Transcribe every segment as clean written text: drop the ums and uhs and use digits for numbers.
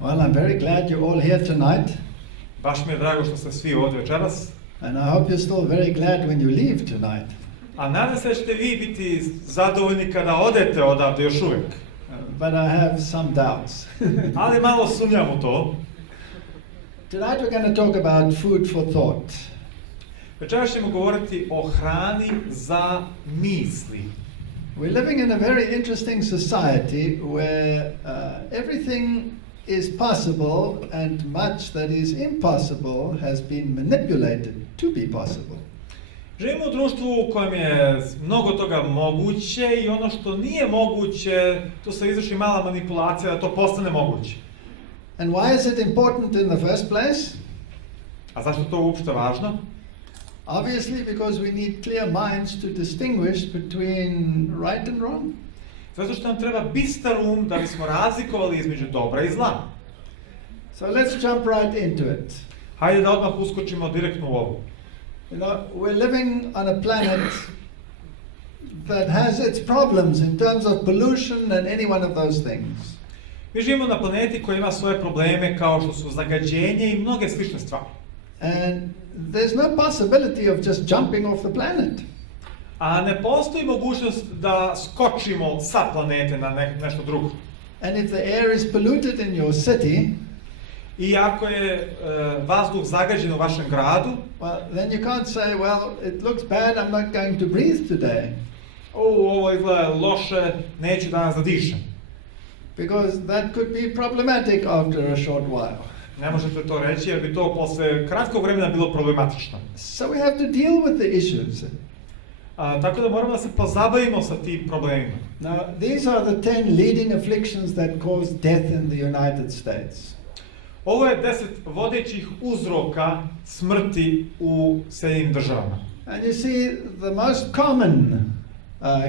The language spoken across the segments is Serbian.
Well, I'm very glad you're all here tonight, Baš mi je drago što ste svi ovdje večeras. and I hope you're still very glad when you leave tonight. A nadam se da ćete vi biti zadovoljni kada odete odavde još uvijek. But I have some doubts. Ali malo sumnjam u to. Tonight we're going to talk about food for thought. Večeras ćemo govoriti o hrani za misli. We're living in a very interesting society where everything is possible and much that is impossible has been manipulated to be possible. Živimo u društvu u kojem je mnogo toga moguće i ono što nije moguće, tu se izvrši mala manipulacija da to postane moguće. And why is it important in the first place? A zašto je to uopšte važno? Obviously because we need clear minds to distinguish between right and wrong. Zato što nam treba bistar um da bismo razlikovali između dobra i zla. So let's jump right into it. Hajde da odmah uskočimo direktno u ovo. You know, we're living on a planet that has its problems in terms of pollution and any one of those things. Mi živimo na planeti koja ima svoje probleme kao što su zagađenje i mnoge slične stvari. And there's no possibility of just jumping off the planet. A ne postoji mogućnost da skočimo sa planete na nešto drugo. And if the air is polluted in your city, I ako je vazduh zagađen u vašem gradu, well, then you can't say, well, it looks bad, I'm not going to breathe today. ovo izgleda loše, neću danas da dišem. Because that could be problematic after a short while. Ne možete to reći jer bi to posle kratkog vremena bilo problematično. So we have to deal with the issues. Tako da moramo da se pozabavimo sa tim problemima. Now, these are the 10 leading afflictions that cause death in the United States. Ovo je 10 vodećih uzroka smrti u Sjedinjenim državama. And you see, the most common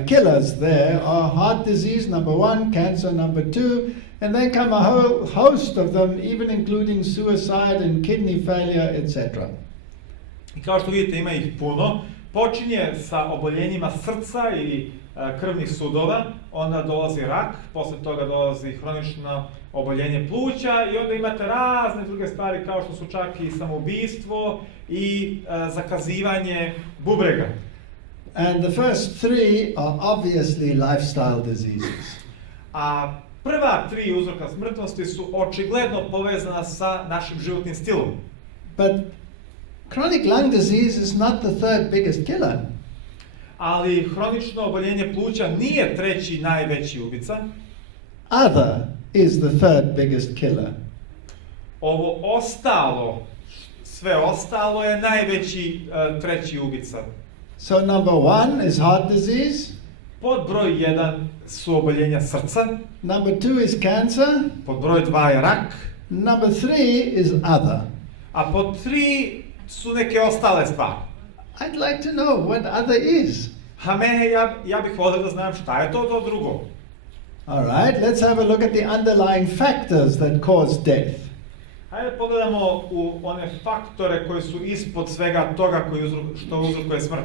killers there are heart disease, number 1, cancer, number 2, and then come a whole host of them, even including suicide and kidney failure, etc. I kao što vidite ima ih puno. Počinje sa oboljenjima srca i krvnih sudova, onda dolazi rak, posle toga dolazi hronično oboljenje pluća i onda imate razne druge stvari kao što su čak i samoubistvo i zakazivanje bubrega. And the first 3 are obviously lifestyle diseases. A prva 3 uzroka smrtnosti su očigledno povezana sa našim životnim stilom. But chronic lung disease is not the third biggest killer. Ali hronično oboljenje pluća nije treći najveći ubica. Other is the third biggest killer. Ovo ostalo, sve ostalo je najveći treći ubica. So number 1 is heart disease. Pod broj 1 su oboljenja srca. Number 2 is cancer. Pod broj 2 je rak. Number 3 is other. A pod 3 su neke ostale stvari. I'd like to know what other is. A ja bih volio da znam šta je to drugo. All right, let's have a look at the underlying factors that cause death. Hajde pogledamo u one faktore koji su ispod svega toga što uzrokuje smrt.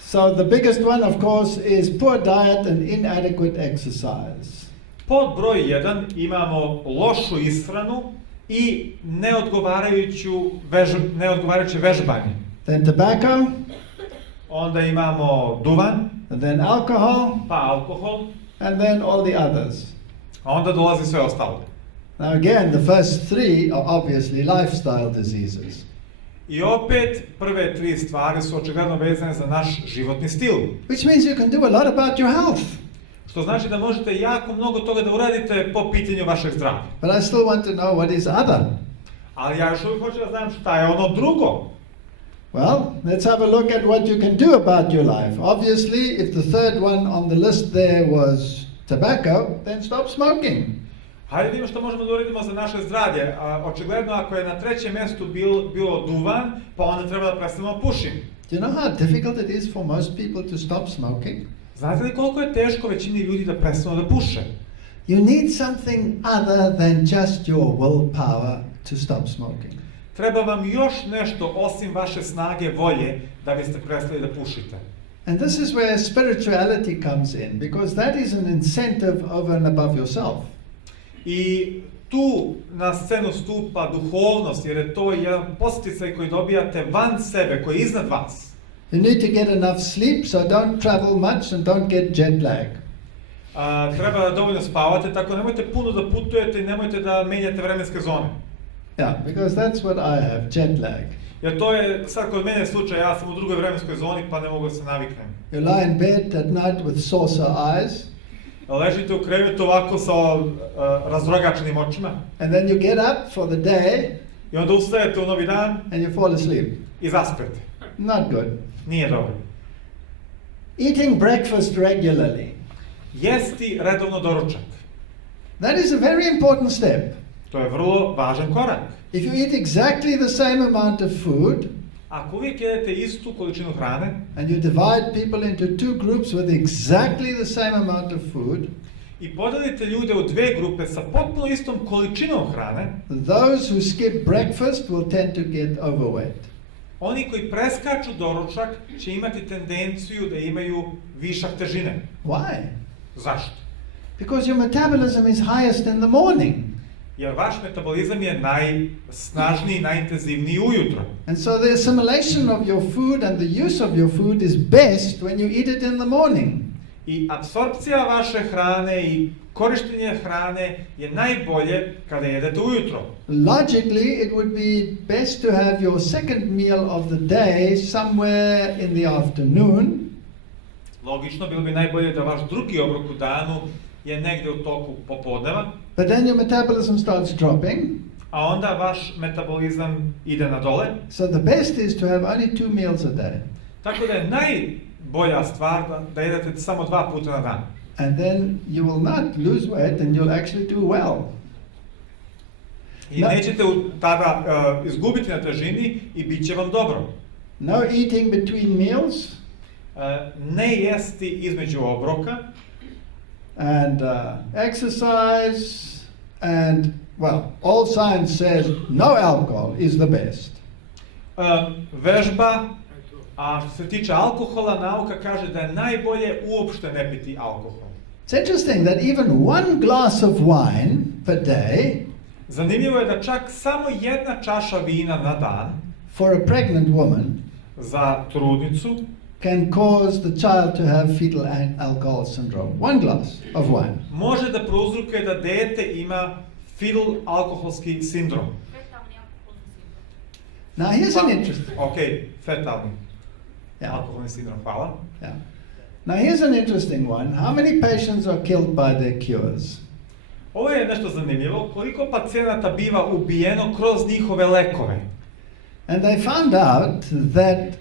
So the biggest one, of course, is poor diet and inadequate exercise. Pod broj 1 imamo lošu ishranu i neodgovarajuće vežbanje. Then tobacco. Onda imamo duvan. And then alcohol. Pa alkohol. And then all the others. A onda dolazi sve ostalo. Now again, the first 3 are obviously lifestyle diseases. I opet, prve 3 stvari su očigledno vezane za naš životni stil. Which means you can do a lot about your health. Što znači da možete jako mnogo toga da uradite po pitanju vašeg zdravlja. But I still want to know what is other. Ali ja još uvijek hoću da znam šta je ono drugo. Well, let's have a look at what you can do about your life. Obviously, if the third one on the list there was tobacco, then stop smoking. Hajde vidimo što možemo da uradimo za naše zdravlje. Očigledno ako je na trećem mjestu bilo duvan, pa onda treba da prestanemo pušiti. Do you know how difficult it is for most people to stop smoking? Znate li koliko je teško većini ljudi da prestanu da puše? You need something other than just your willpower to stop smoking. Treba vam još nešto osim vaše snage volje da biste prestali da pušite. And this is where spirituality comes in, because that is an incentive over and above yourself. I tu na scenu stupa duhovnost, jer je to jedan podsticaj koji dobijate van sebe, koji je iznad vas. You need to get enough sleep, so don't travel much and don't get jet lag. Treba da dovoljno spavate, tako nemojte puno da putujete i nemojte da menjate vremenske zone. Yeah, because that's what I have, jet lag. Jer to je sad kod mene slučaj, ja sam u drugoj vremenskoj zoni pa ne mogu da se naviknem. You lie in bed at night with saucer eyes. Ležite u krevetu ovako sa razrogačenim očima. And then you get up for the day. I onda ustajete u novi dan. And you fall asleep. I zaspete. Not good. Nije dobro. Eating breakfast regularly. Jesti redovno doručak. That is a very important step. To je vrlo važan korak. If you eat exactly the same amount of food, ako uvijek jedete istu količinu hrane, and you divide people into two groups with exactly the same amount of food, i podelite ljude u dve grupe sa potpuno istom količinom hrane, those who skip breakfast will tend to get overweight. Oni koji preskaču doručak će imati tendenciju da imaju višak težine. Why? Zašto? Because your metabolism is highest in the morning. Jer vaš metabolizam je najsnažniji, najintenzivniji ujutro. And so the assimilation of your food and the use of your food is best when you eat it in the morning. I apsorpcija vaše hrane i korištenje hrane je najbolje kada jedete ujutro. Logically, it would be best to have your second meal of the day somewhere in the afternoon. Logično, bilo bi najbolje da vaš drugi obrok u danu je negde u toku popodneva. But then your metabolism starts dropping. A onda vaš metabolizam ide na dole. So the best is to have only 2 meals a day. Tako da je najbolja stvar da jedete samo 2 puta na dan. And then you will not lose weight and you'll actually do well. I nećete tada izgubiti na težini i bit će vam dobro. No eating between meals. Ne jesti između obroka. And exercise, and well, all science says no alcohol is the best. Vežba, a što se tiče alkohola, nauka kaže da je najbolje uopšte ne piti alkohol. It's interesting that even 1 glass of wine per day. Zanimljivo je da čak samo 1 čaša vina na dan for a pregnant woman za trudnicu can cause the child to have fetal alcohol syndrome. 1 glass of wine. Može da prouzrokuje da dete ima fetal alkoholski sindrom. Now here's an interesting. Okay, fetalni alkoholni sindrom. Hvala. Yeah. Now here's an interesting one. How many patients are killed by their cures? Ovo je nešto zanimljivo. Koliko pacijenata biva ubijeno kroz njihove lekove? And they found out that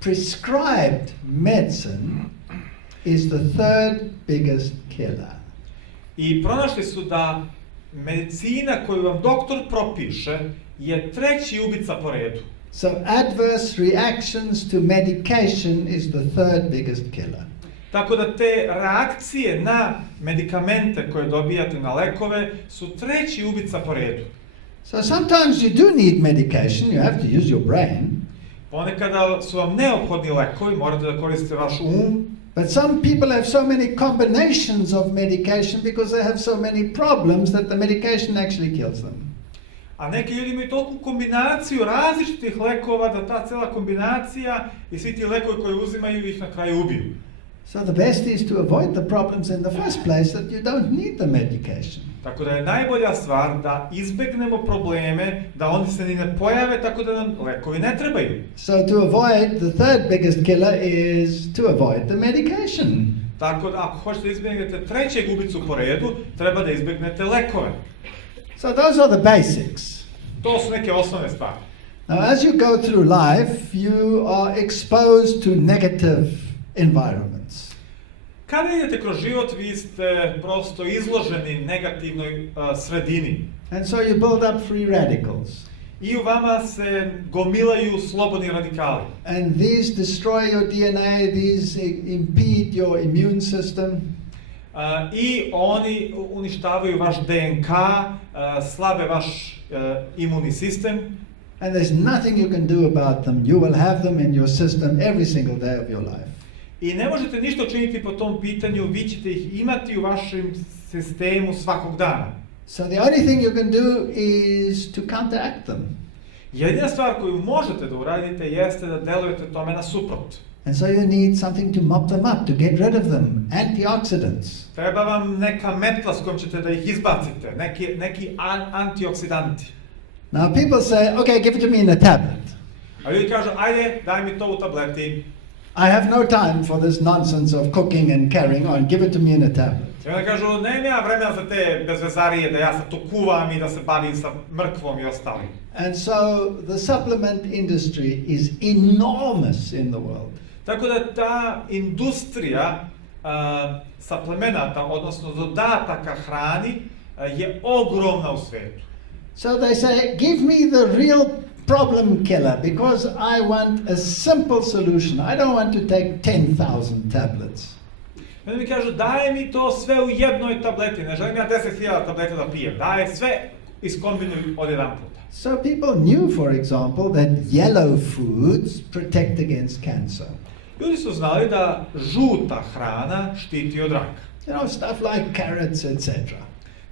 prescribed medicine is the 3rd biggest killer. I pronašli su da medicina koju vam doktor propiše je 3. ubica po redu. So adverse reactions to medication is the 3rd biggest killer. Tako da te reakcije na medikamente koje dobijate na lekove su 3. ubica po redu. So sometimes you do need medication, you have to use your brain. Ponekada su vam neophodni lekovi, morate da koristite vaš But some people have so many combinations of medication because they have so many problems that the medication actually kills them. A neki ljudi imaju toliku kombinaciju različitih lekova da ta cela kombinacija i svi ti lekovi koje uzimaju ih na kraju ubiju. So the best is to avoid the problems in the first place, that you don't need the medication. Tako da je najbolja stvar da izbegnemo probleme, da oni se ni ne pojave, tako da nam lekovi ne trebaju. So to avoid, the 3rd biggest killer is to avoid the medication. Tako da ako hoćete da izbegnete 3. ubicu po redu, treba da izbegnete lekove. So those are the basics. To su neke osnovne stvari. Now as you go through life, you are exposed to negative environments. Kada idete kroz život, vi ste prosto izloženi negativnoj sredini. And so you build up free radicals. I u vama se gomilaju slobodni radikali. And these destroy your DNA, these impede your immune system. I oni uništavaju vaš DNK, slabe vaš imunni sistem. And there's nothing you can do about them. You will have them in your system every single day of your life. I ne možete ništa učiniti po tom pitanju, vi ćete ih imati u vašem sistemu svakog dana. So the only thing you can do is to counteract them. Jedina stvar koju možete da uradite jeste da delujete tome nasuprot. And so you need something to mop them up, to get rid of them, antioxidants. Treba vam neka metla s kojom ćete da ih izbacite, neki antioksidanti. Now people say, okay, give it to me in a tablet. A ljudi kažu, ajde, daj mi to u tableti. I have no time for this nonsense of cooking and carrying on. Give it to me in a tablet. I onda kažu, nemam ja vremena za te bezvezarije, da ja sad to kuvam i da se bavim sa mrkvom i ostalim. And so the supplement industry is enormous in the world. Tako da ta industrija suplemenata, odnosno dodataka hrani, je ogromna u svetu. So they say, give me the real problem killer because I want a simple solution. I don't want to take 10,000 tablets. I onda mi kažu, daj mi to sve u jednoj tableti, ne želim ja 10.000 tableta da pijem, daj sve iskombinuj od jedan puta. So people knew, for example, that yellow foods protect against cancer. Ljudi su znali da žuta hrana štiti od raka. You know, stuff like carrots, etc.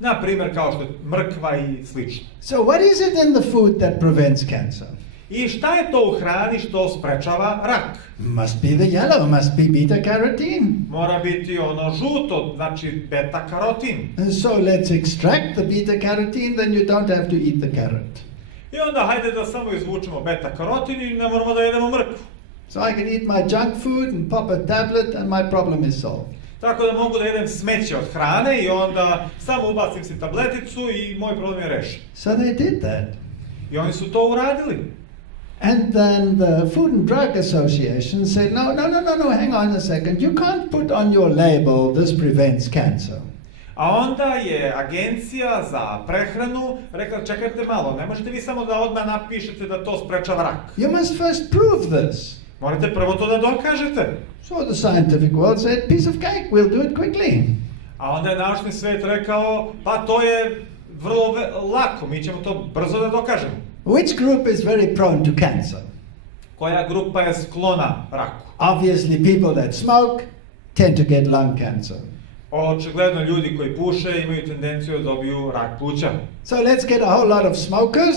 Na primjer, kao što je mrkva i slično. So what is it in the food that prevents cancer? I šta je to u hrani što sprečava rak? Must be the yellow, must be beta-carotene. Mora biti ono žuto, znači beta-karotin. And so let's extract the beta-carotene, then you don't have to eat the carrot. I onda hajde da samo izvučemo beta-karotin i ne moramo da jedemo mrkvu. So I can eat my junk food and pop a tablet and my problem is solved. Tako da mogu da jedem smeće od hrane i onda samo ubacim si tableticu i moj problem je rešen. So they did that. I oni su to uradili. And then the Food and Drug Association said, no, hang on a second. You can't put on your label, this prevents cancer. A onda je agencija za prehranu rekla, čekajte malo, ne možete vi samo da odmah napišete da to sprečava rak. You must first prove this. Morate prvo to da dokažete. So the scientific world said, piece of cake, we'll do it quickly. A onda je naučni svet rekao, pa to je vrlo lako, mi ćemo to brzo da dokažemo. Which group is very prone to cancer? Koja grupa je sklona raku? Obviously, people that smoke tend to get lung cancer. Očigledno ljudi koji puše imaju tendenciju da dobiju rak pluća. So let's get a whole lot of smokers.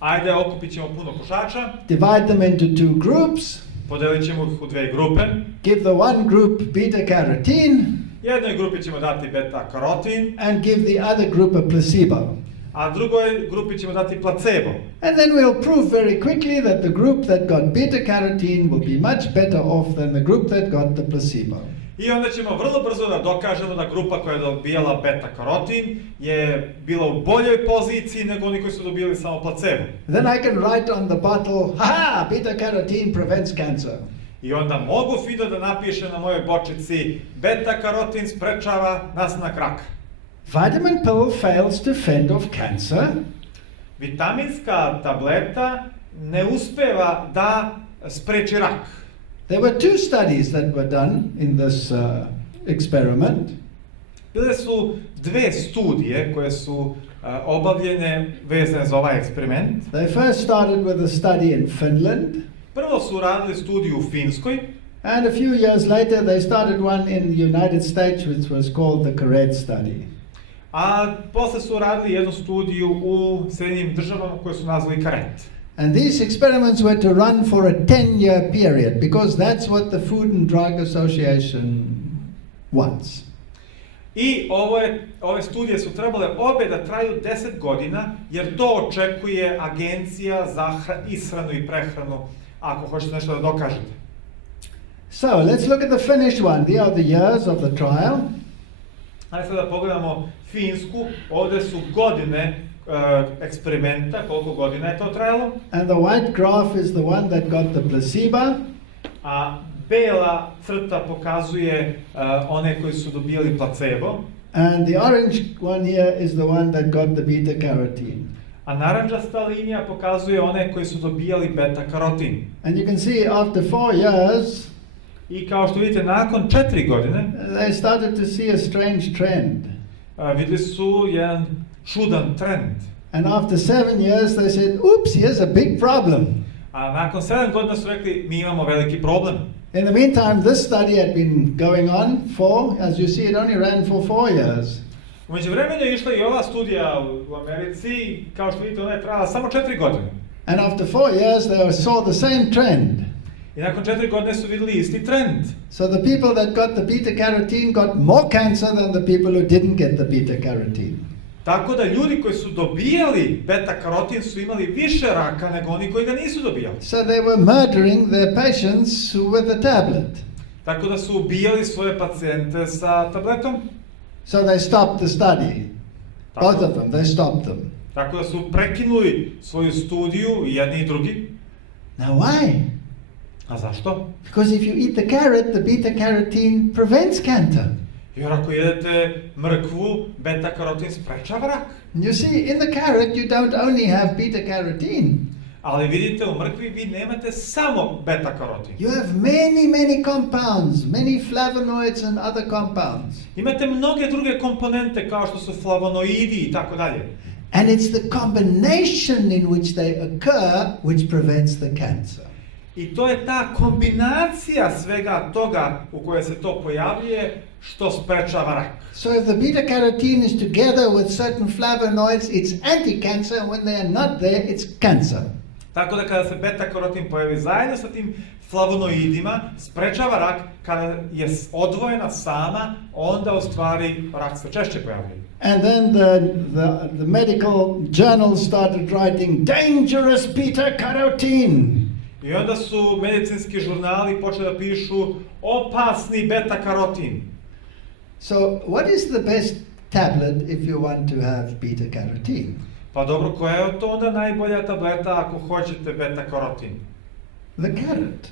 Ajde, okupit ćemo puno pušača. Divide them into two groups. Podelit ćemo ih u dve grupe. Give the one group beta-carotene. Jednoj grupi ćemo dati beta-karotin. And give the other group a placebo. A drugoj grupi ćemo dati placebo. And then we'll prove very quickly that the group that got beta-carotene will be much better off than the group that got the placebo. I onda ćemo vrlo brzo da dokažemo da grupa koja je dobijala beta-karotin je bila u boljoj poziciji nego oni koji su dobili samo placebo. Then I can write on the bottle, ha, beta-carotene prevents cancer. I onda mogu fino da napišem na mojoj bočici beta-karotin sprečava nastanak raka. Vitamin pill fails to fend off cancer. Vitaminska tableta ne uspeva da spreči rak. There were two studies that were done in this experiment. Bile su dve studije koje su obavljene vezane za ovaj eksperiment. They first started with a study in Finland. Prvo su radili studiju u Finskoj. And a few years later they started one in the United States which was called the CARET study. A posle su radili jednu studiju u Sjedinjenim državama koju su nazvali CARET. And these experiments were to run for a 10-year period because that's what the Food and Drug Association wants. I ove studije su trebale obe da traju 10 godina, jer to očekuje Agencija za ishranu i prehranu, ako hoćete nešto da dokažete. So, let's look at the Finnish one. These are the years of the trial. Hajde sad da pogledamo Finsku. Ovdje su godine eksperimenta, koliko godina je to trajalo. And the white graph is the one that got the placebo. A bela crta pokazuje one koji su dobili placebo. And the orange one here is the one that got the beta-carotene. A naranđasta linija pokazuje one koji su dobijali beta-karotin. And you can see after 4 years, I kao što vidite, nakon 4 godine, they started to see a strange trend. Vidjeli su jedan čudan trend. And after 7 years they said, oops, here's a big problem. A nakon 7 godina su rekli, mi imamo veliki problem. In the meantime, this study had been going on for, as you see, it only ran for 4 years. U međuvremenu je išla i ova studija u Americi, kao što vidite ona je trajala samo 4 godine. And after 4 years they saw the same trend. I nakon 4 godine su vidjeli isti trend. So the people that got the beta-carotene got more cancer than the people who didn't get the beta-carotene. Tako da ljudi koji su dobijali beta-karotin su imali više raka nego oni koji ga nisu dobijali. So they were murdering their patients who were the tablet. Tako da su ubijali svoje pacijente sa tabletom. So they stopped the study. Both of them, they stopped them. Tako da su prekinuli svoju studiju, i jedni i drugi. Now why? A zašto? Because if you eat the carrot, the beta-carotene prevents cancer. Jer ako jedete mrkvu, beta-karotin sprečava rak. You see, in the carrot you don't only have beta-carotene. Ali vidite, u mrkvi vi nemate samo beta-karotin. You have many compounds, many flavonoids and other compounds. Imate mnoge druge komponente kao što su flavonoidi i tako dalje. And it's the combination in which they occur which prevents the cancer. I to je ta kombinacija svega toga u kojoj se to pojavljuje što sprečava rak. So if the beta-carotene is together with certain flavonoids, it's anti-cancer, and when they are not there, it's cancer. Tako da kada se beta-karotin pojavi zajedno sa tim flavonoidima, sprečava rak, kada je odvojena sama, onda u stvari rak se češće pojavljuje. And then the medical journals started writing dangerous beta-carotene. I onda su medicinski žurnali počeli da pišu opasni beta-karotin. So what is the best tablet if you want to have beta-carotene? Pa dobro, koja je to onda najbolja tableta ako hoćete beta-karotin? The carrot.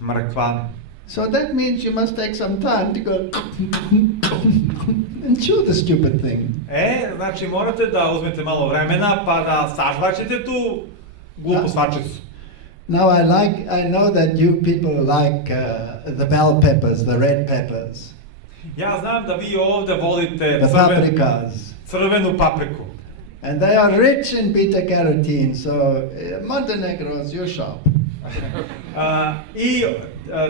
Mrkva. So that means you must take some time to go and chew the stupid thing. Znači morate da uzmete malo vremena pa da sažvačite tu glupu svačicu. Now I know that you people like the bell peppers, the red peppers. Ja znam da vi ovde volite crvenu papriku. And they are rich in beta-carotene, so Montenegro's your shop. I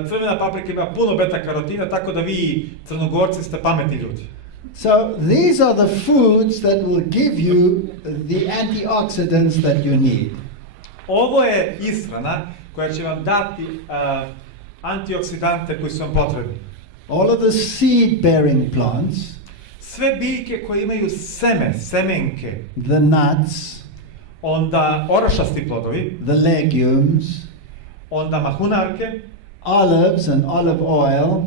crvena paprika ima puno beta-karotina, tako da vi Crnogorci ste pametni ljudi. So these are the foods that will give you the antioxidants that you need. Ovo je ishrana koja će vam dati antioksidante koji su vam potrebni. All of the seed-bearing plants, sve biljke koje imaju semenke, the nuts, onda orašasti plodovi, the legumes, onda mahunarke, olives and olive oil,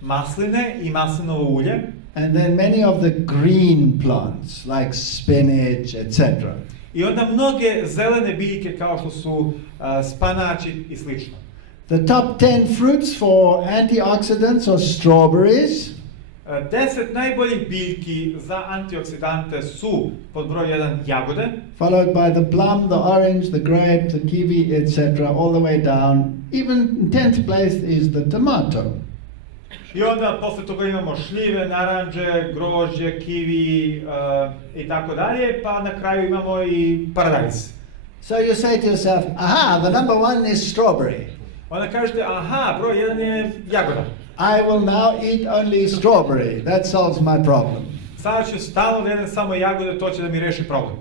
masline i maslinovo ulje, and then many of the green plants like spinach, etc. I onda mnoge zelene biljke kao što su spanači i slično. The top 10 fruits for antioxidants are strawberries. 10 najboljih biljki za antioksidante su pod broj 1 jagode, followed by the plum, the orange, the grape, the kiwi, etc. all the way down. Even in 10th place is the tomato. I onda posle toga imamo šljive, naranđe, grožđe, kiwi i tako dalje, pa na kraju imamo i paradajz. So you say to yourself, aha, the number 1 is strawberry. Onda kažete, aha, broj 1 je jagoda. I will now eat only strawberry. That solves my problem. Sada ću stalno da jedem samo jagode, to će da mi reši problem.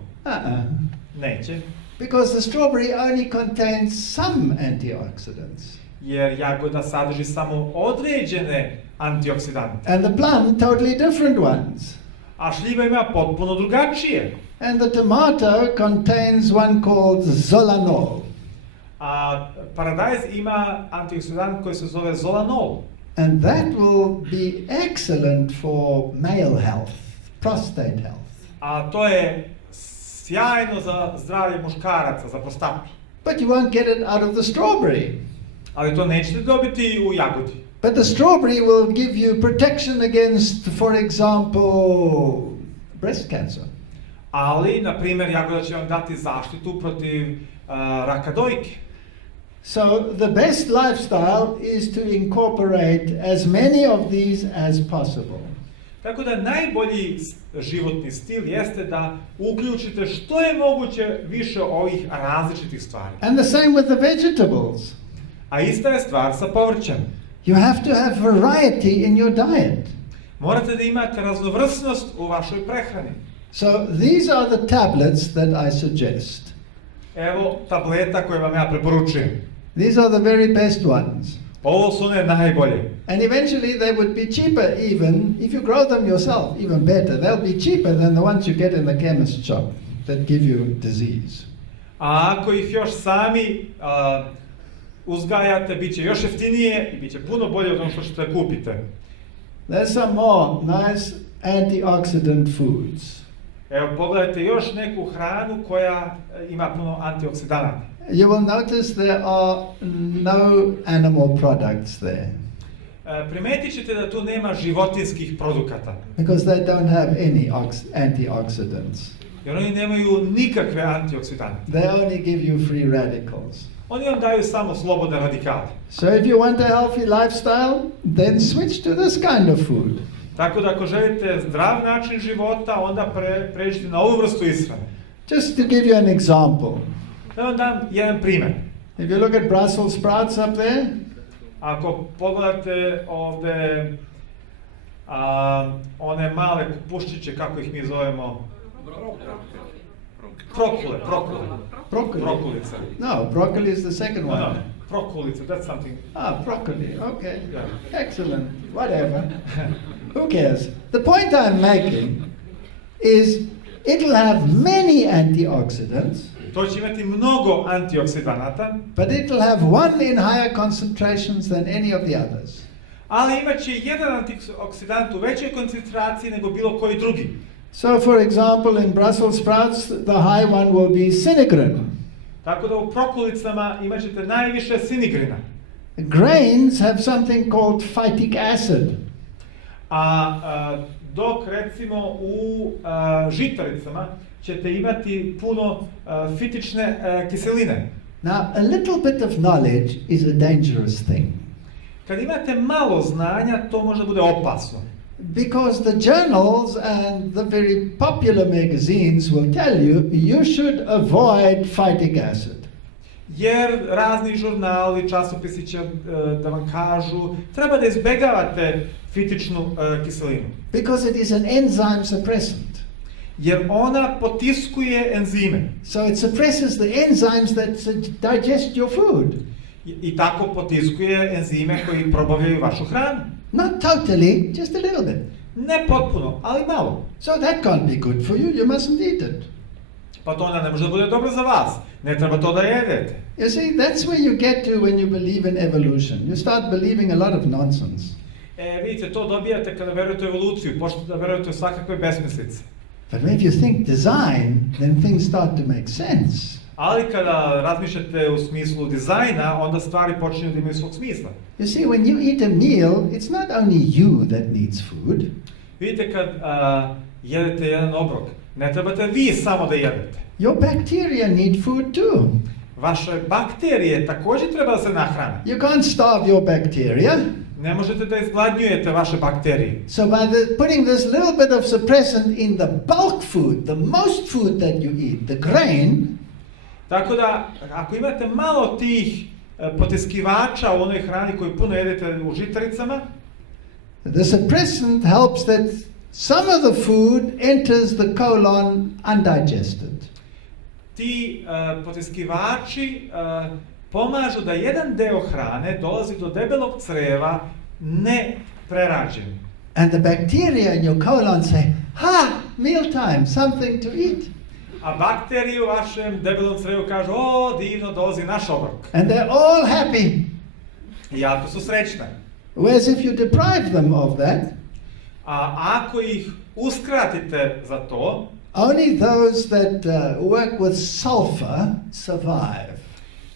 Neće. Because the strawberry only contains some antioxidants. Jer jagoda sadrži samo određene antioksidante. And the plum totally different ones. A šljiva ima potpuno drugačije. And the tomato contains one called zolanol. A paradajz ima antioksidant koji se zove zolanol. And that will be excellent for male health, prostate health. A to je sjajno za zdravlje muškaraca, za prostatu. But you won't get it out of the strawberry. Ali to nećete dobiti u jagodi. But the strawberry will give you protection against, for example, breast cancer. Ali, na primjer, jagoda će vam dati zaštitu protiv raka dojke. So the best lifestyle is to incorporate as many of these as possible. Tako da najbolji životni stil jeste da uključite što je moguće više ovih različitih stvari. And the same with the vegetables. A ista je stvar sa povrćem. You have to have variety in your diet. Morate da imate raznovrsnost u vašoj prehrani. So these are the tablets that I suggest. Evo tableta koje vam ja preporučujem. These are the very best ones. Ovo su one najbolje. And eventually they would be cheaper even, if you grow them yourself, even better. They'll be cheaper than the ones you get in the chemist shop that give you disease. A ako ih još sami uzgajate, bit će još jeftinije i bit će puno bolje od onog što kupite. There's some more nice antioxidant foods. Evo, pogledajte još neku hranu koja ima puno antioksidanata. You will notice there are no animal products there. Primetit ćete da tu nema životinskih produkata. Because they don't have any antioxidants. Jer oni nemaju nikakve antioksidante. They only give you free radicals. Oni vam daju samo slobodne radikale. So if you want a healthy lifestyle, then switch to this kind of food. Tako da ako želite zdrav način života, onda pređite na ovu vrstu ishrane. Just to give you an example. Da vam dam jedan primjer. If you look at Brussels sprouts up there, ako pogledate ovde one male puščiće, kako ih mi zovemo? Prokulice. No, broccoli is the second one. No, prokulice, that's something. Broccoli, okay. Yeah. Excellent, whatever. Who cares? The point I'm making is it'll have many antioxidants. To će imati mnogo antioksidanata. But it'll have one in higher concentrations than any of the others. Ali imaće jedan antioksidant u većoj koncentraciji nego bilo koji drugi. So, for example, in Brussels sprouts, the high one will be sinigrin. Tako da u prokulicama imaćete najviše sinigrina. Grains have something called phytic acid. Dok recimo u žitaricama ćete imati puno fitične kiseline. Now, a little bit of knowledge is a dangerous thing. Kad imate malo znanja, to može bude opasno. Because the journals and the very popular magazines will tell you you should avoid phytic acid. Jer razni žurnali, časopisi će da vam kažu treba da izbegavate fitičnu kiselinu. Because it is an enzyme suppressant. Jer ona potiskuje enzime. So it suppresses the enzymes that digest your food. I tako potiskuje enzime koji probavljaju vašu hranu. Not totally, just a little bit. Ne potpuno, ali malo. So that can't be good for you, you mustn't eat it. Pa to onda ne može da bude dobro za vas. Ne treba to da jedete. You see, that's where you get to when you believe in evolution. You start believing a lot of nonsense. Vidite, to dobijate kada verujete u evoluciju, počnete da verujete u svakakve besmislice. But if you think design, then things start to make sense. Ali kada razmišljate u smislu dizajna, onda stvari počinju da imaju svog smisla. You see, when you eat a meal, it's not only you that needs food. Vidite, kad jedete jedan obrok, ne trebate vi samo da jedete. Your bacteria need food too. Vaše bakterije također treba da se nahrane. You can't starve your bacteria. Ne možete da izgladnjujete vaše bakterije. So by putting this little bit of suppressant in the bulk food, the most food that you eat, the grain, tako da, ako imate malo tih potiskivača u onoj hrani koju puno jedete u žitaricama, the suppressant helps that some of the food enters the colon undigested. Ti potiskivači pomažu da jedan deo hrane dolazi do debelog creva ne prerađen. And the bacteria in your colon say, meal time, something to eat. A bakterije u vašem debelom crevu kažu, divno, dolazi naš obrok. And they're all happy. I jako su srećne. Whereas if you deprive them of that, a ako ih uskratite za to, only those that work with sulfur survive.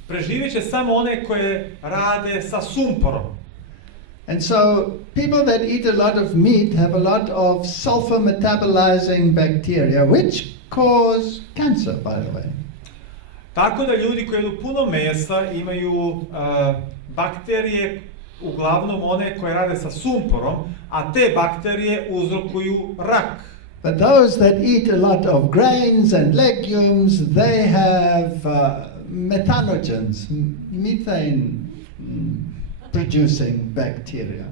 Preživjet će samo one koje rade sa sumporom. And so people that eat a lot of meat have a lot of sulfur metabolizing bacteria, which cause cancer, by the way. Tako da ljudi koji jedu puno mesa imaju bakterije, uglavnom one koje rade sa sumporom, a te bakterije uzrokuju rak. But those that eat a lot of grains and legumes, they have methanogens, methane producing bacteria.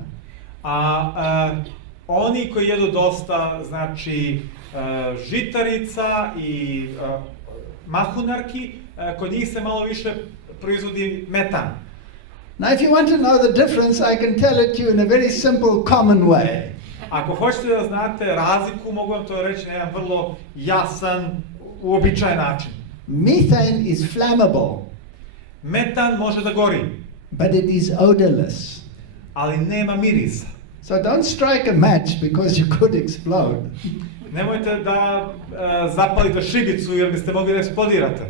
A oni koji jedu dosta, znači, žitarica i mahunarki, kod njih se malo više proizvodi metan. Now, if you want to know the difference, I can tell it to you in a very simple, common way. Ako hoćete da znate razliku, mogu vam to reći na jedan vrlo jasan, uobičajen način. Methane is flammable, Metan može da gori, but it is odorless. ali nema mirisa. So don't strike a match because you could explode. Nemojte da zapalite šibicu jer biste mogli da eksplodirate.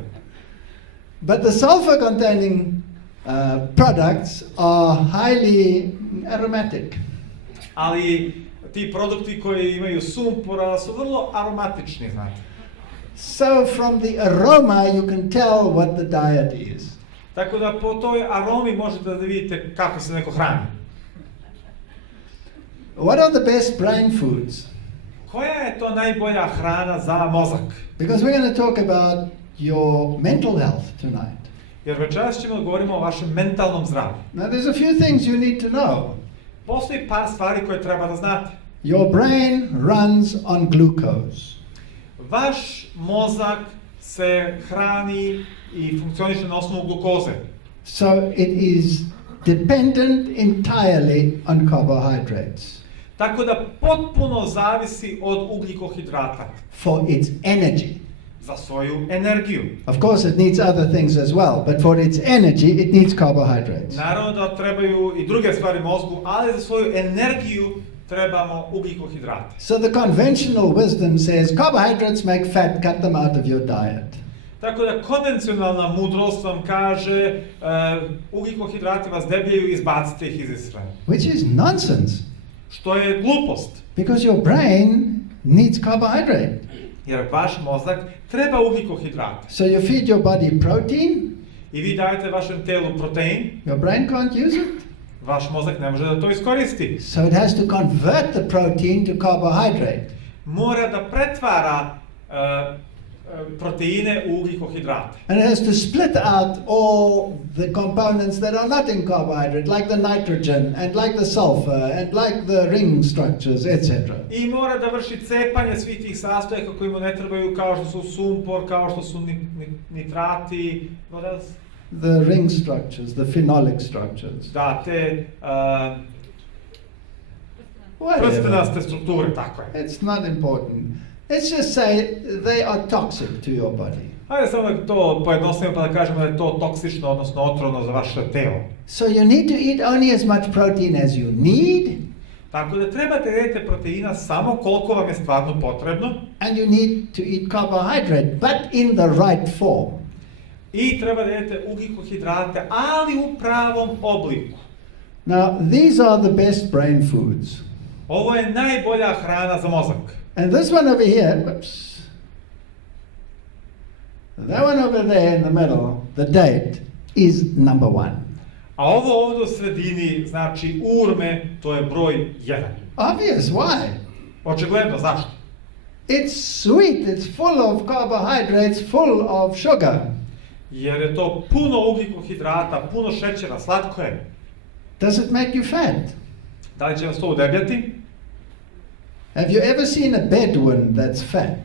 But the sulfur-containing products are highly aromatic. Ali ti produkti koji imaju sumpora su vrlo aromatični, znate. So from the aroma you can tell what the diet is. Tako da po toj aromi možete da vidite kako se neko hrani. What are the best brain foods? Koja je to najbolja hrana za mozak? Because we're going to talk about your mental health tonight. Jer večeras ćemo da govorimo o vašem mentalnom zdravlju. Now there's a few things you need to know. Postoji par stvari koje treba da znate. Your brain runs on glucose. Vaš mozak se hrani i funkcioniše na osnovu glukoze. So it is dependent entirely on carbohydrates Tako da potpuno zavisi od ugljikohidrata for its energy. za svoju energiju. Of course, it needs other things as well, but for its energy, it needs carbohydrates. Naravno da trebaju i druge stvari mozgu, ali za svoju energiju trebamo ugljikohidrate. So the conventional wisdom says carbohydrates make fat, cut them out of your diet. Tako da konvencionalna mudrost vam kaže ugljikohidrati vas debljaju, izbacite ih iz ishrane. Which is nonsense, Što je glupost, because your brain needs carbohydrate. jer vaš mozak treba ugljikohidrate. So you feed your body protein, I vi dajete vašem telu protein, your brain can't use it. vaš mozak ne može da to iskoristi. So it has to convert the protein to carbohydrate. Mora da pretvara proteine u ugljikohidrate. And it has to split out all the components that are not in carbohydrate, like the nitrogen, and like the sulfur, and like the ring structures, etc. I mora da vrši cepanje svih tih sastojaka koji mu ne trebaju, kao što su sumpor, kao što su nitrati, what else? The ring structures, the phenolic structures. Da, te Whatever. prstenaste strukture, tako je. It's not important. Let's just say they are toxic to your body. Hajde samo da to pojednostavimo pa da kažemo da je to toksično, odnosno otrovno za vaše telo. So you need to eat only as much protein as you need, Tako da trebate jedete proteina samo koliko vam je stvarno potrebno and you need to eat carbohydrate, but in the right form. i treba da jedete ugljikohidrate, ali u pravom obliku. Now, these are the best brain foods. Ovo je najbolja hrana za mozak. And this one over here, whoops, that one over there in the middle, the date, is number one. A ovo ovdje u sredini, znači urme, to je broj 1. Obvious, why? Očigledno, zašto? It's sweet, it's full of carbohydrates, full of sugar. Jer je to puno ugljikohidrata, puno šećera, slatko je. Does it make you fat? Da li će vas to udebljati? Have you ever seen a Bedouin that's fat?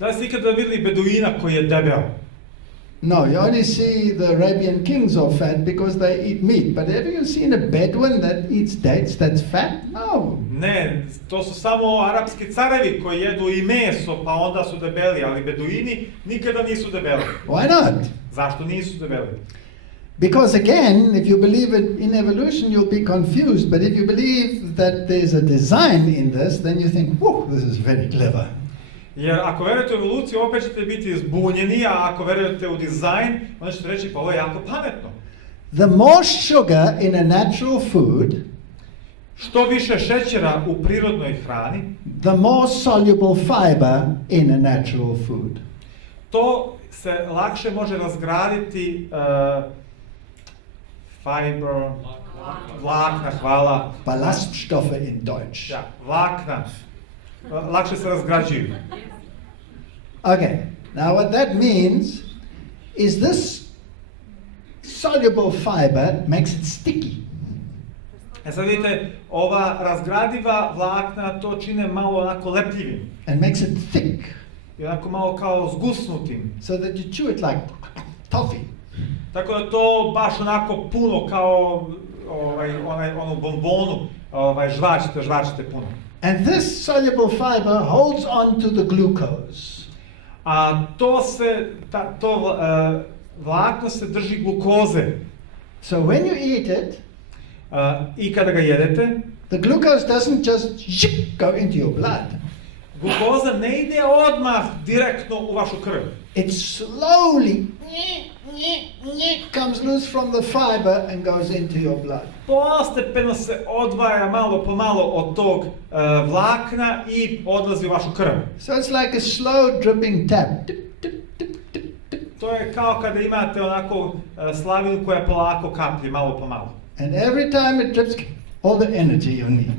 Da li ste ikada vidjeli beduina koji je debel? No, you only see the Arabian kings are fat because they eat meat. But have you seen a Bedouin that eats dates that's fat? No. Ne, to su samo arapski carevi koji jedu i meso, pa onda su debeli, ali beduini nikada nisu debeli. Why not? Zašto nisu debeli? Because again, if you believe in evolution, you'll be confused. But if you believe that there's a design in this, then you think, whoa, this is very clever. Jer ako verujete u evoluciju, opet ćete biti zbunjeni, a ako verujete u dizajn, onda ćete reći, pa ovo je jako pametno. The more sugar in a natural food, Što više šećera u prirodnoj hrani, the more soluble fiber in a natural food. to se lakše može razgraditi fiber, vlakna, hvala. Ballaststoffe in Deutsch. Ja, vlakna. Lakše se razgrađuju. Okay, now what that means is this soluble fiber makes it sticky. Sad vidite, ova razgradiva vlakna to čine malo onako lepljivim. And makes it thick, I onako malo kao zgusnutim. so that you chew it like toffee. Tako da to baš onako puno kao onu bombonu, žvačite puno. And this soluble fiber holds on to the glucose. A vlakno se drži glukoze. So when you eat it, I kada ga jedete, the glucose doesn't just go into your blood. glukoza ne ide odmah direktno u vašu krv. It slowly comes loose from the fiber and goes into your blood. Postepeno se odvaja malo po malo od tog vlakna i odlazi u vašu krv. So it's like a slow dripping tap. To je kao kada imate onako slavinu koja polako kaplje, malo po malo. And every time it drips, all the energy you need.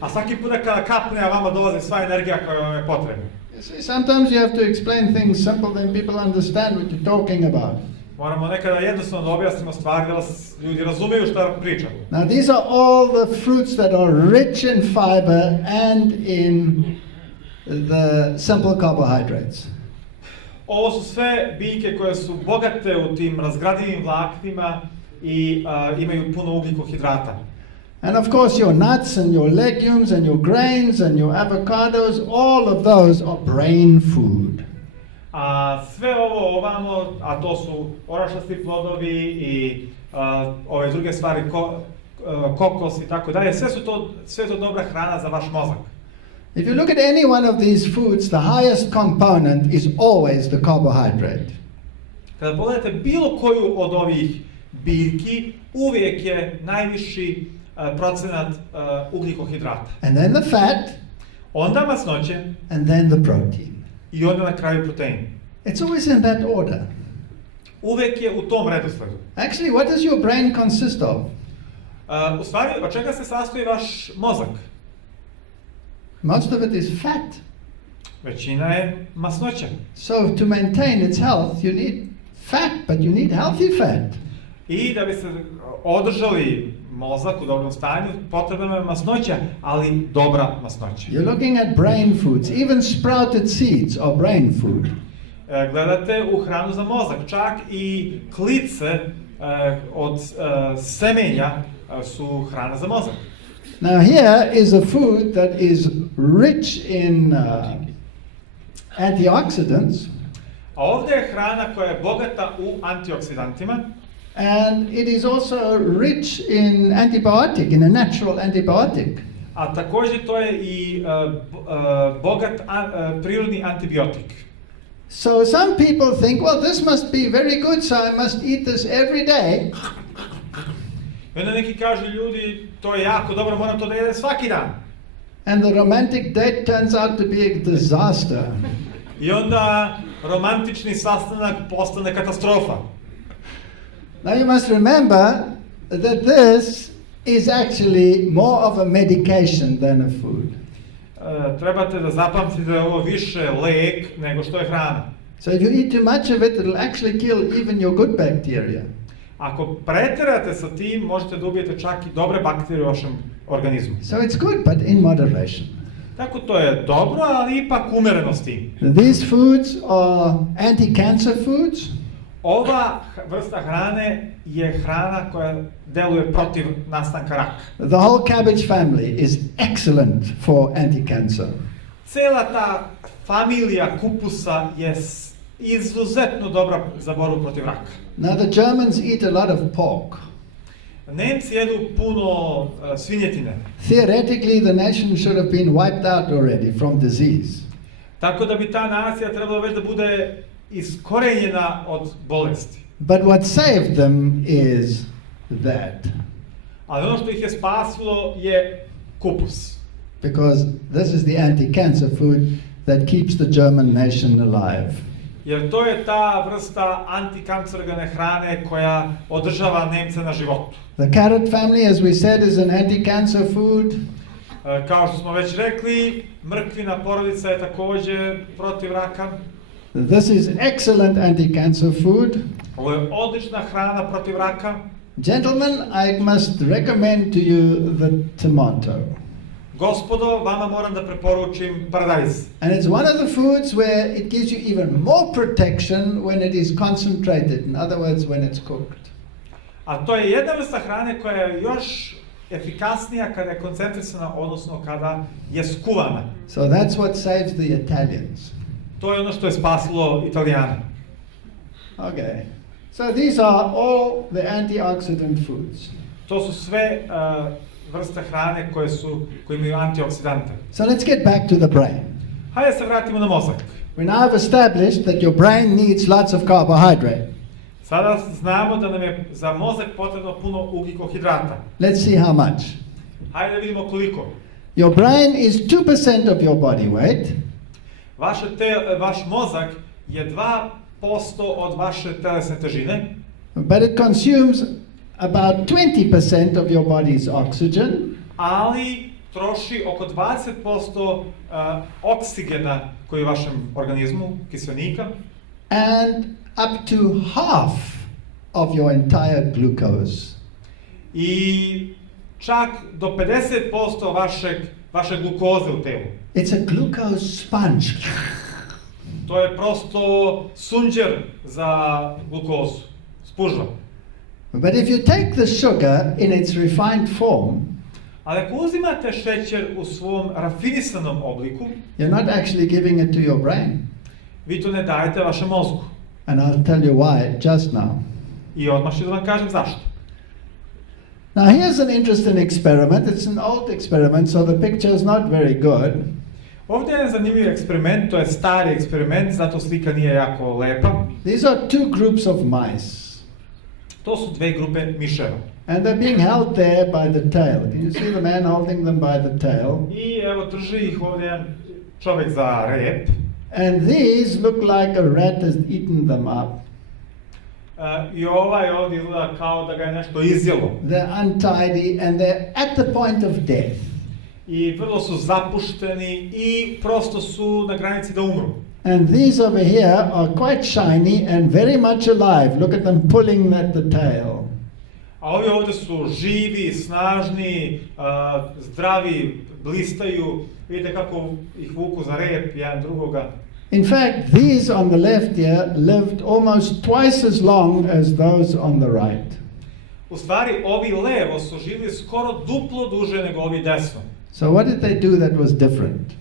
A svaki puta kada kapne, a vama dolazi sva energija koja vam je potrebna. You see, sometimes you have to explain things simple, then people understand what you're talking about. Moramo nekada jednostavno da objasnimo stvari da vas ljudi razumiju šta pričamo. Now these are all the fruits that are rich in fiber and in the simple carbohydrates. Ovo su sve biljke koje su bogate u tim razgradivim vlaknima i imaju puno ugljikohidrata. And of course your nuts and your legumes and your grains and your avocados, all of those are brain food. A sve ovo ovamo, a to su orašasti plodovi i ove druge stvari, kokos i tako dalje, sve to dobra hrana za vaš mozak. If you look at any one of these foods, the highest component is always the carbohydrate. Kada pogledate bilo koju od ovih biljki, uvijek je najviši procenat ugljikohidrata. And then the fat, Onda masnoće and then the protein. i onda na kraju protein. It's always in that order. Uvijek je u tom redosledu. Actually, what does your brain consist of? U stvari, od čega se sastoji vaš mozak? Most of it is fat. Većina je masnoća. So to maintain its health, you need fat, but you need healthy fat. I da bi se održali mozak u dobrom stanju, potrebna je masnoća, ali dobra masnoća. You're looking at brain foods. Even sprouted seeds are brain food. Gledate u hranu za mozak, čak i klice od semenja su hrana za mozak. Now here is a food that is rich in antioxidants. A ovdje je hrana koja je bogata u antioksidantima. And it is also rich in antibiotic, in a natural antibiotic. A također to je i bogat prirodni antibiotik. So some people think, well, this must be very good, so I must eat this every day. I onda neki kažu ljudi, to je jako dobro, moram to da jedem svaki dan. And the romantic date turns out to be a disaster. I onda romantični sastanak postane katastrofa. Now you must remember that this is actually more of a medication than a food. Trebate da zapamtite da je ovo više lek nego što je hrana. So if you eat too much of it, it'll actually kill even your good bacteria. Ako preterate sa tim, možete da ubijete čak i dobre bakterije u vašem organizmu. So it's good, but in moderation. Tako to je dobro, ali ipak umereno s tim. These foods are anti-cancer foods. Ova vrsta hrane je hrana koja deluje protiv nastanka raka. The whole cabbage family is excellent for anti-cancer. Cela ta familija kupusa je izuzetno dobra za borbu protiv raka. Now the Germans eat a lot of pork. Nemci jedu puno svinjetine. Theoretically, the nation should have been wiped out already from disease. Tako da bi ta nacija trebala već da bude iskorenjena od bolesti. But what saved them is that. Ali ono što ih je spasilo je kupus. Because this is the anti-cancer food that keeps the German nation alive. Jer to je ta vrsta antikancerogene hrane koja održava Nemce na životu. The carrot family, as we said, is an anti-cancer food. Kao što smo već rekli, mrkvina porodica je također protiv raka. This is excellent anti-cancer food. Ovo je odlična hrana protiv raka. Gentlemen, I must recommend to you the tomato. Gospodo, vama moram da preporučim paradajz. And it's one of the foods where it gives you even more protection when it is concentrated. In other words, when it's cooked. A to je jedna vrsta hrane koja je još efikasnija kada je koncentrisana, odnosno kada je skuvana. So that's what saves the Italians. To je ono što je spasilo Italijane. Okay. So these are all the antioxidant foods. To su sve vrste hrane koje imaju antioksidante. So let's get back to the brain. Hajde se vratimo na mozak. We now have established that your brain needs lots of carbohydrate. Sada znamo da nam je za mozak potrebno puno ugljikohidrata. Let's see how much. Hajde da vidimo koliko. Your brain is 2% of your body weight. Vaš mozak je 2% od vaše telesne težine. But it consumes about 20% of your body's oxygen. Ali troši oko 20% oksigena koji je u vašem organizmu, kiselnika. And up to half of your entire glucose. I čak do 50% vaše glukoze u telu. It's a glucose sponge. To je prosto sunđer za glukozu, spužva. But if you take the sugar in its refined form, ali ako uzimate šećer u svom rafinisanom obliku, you're not actually giving it to your brain. Vi to ne dajete vašem mozgu. And I'll tell you why just now. I odmah ću da vam kažem zašto. Now here's an interesting experiment. It's an old experiment, so the picture's not very good. Ovdje je zanimljiv eksperiment, to je stari eksperiment, zato slika nije jako lepa. These are two groups of mice. To su dve grupe miševa. And they're being held there by the tail. Can you see the man holding them by the tail? I evo drži ih ovdje čovjek za rep. And these look like a rat has eaten them up. I ovaj ovdje izgleda kao da ga je nešto izjelo. They're untidy and they're at the point of death. I vrlo su zapušteni i prosto su na granici da umru. And these over here are quite shiny and very much alive. Look at them pulling at the tail. A ovi ovdje su živi, snažni, zdravi, blistaju. Vidite kako ih vuku za rep jedan drugoga. In fact, these on the left here lived almost twice as long as those on the right. U stvari, ovi levo su živjeli skoro duplo duže nego ovi desno. So what did they do that was different?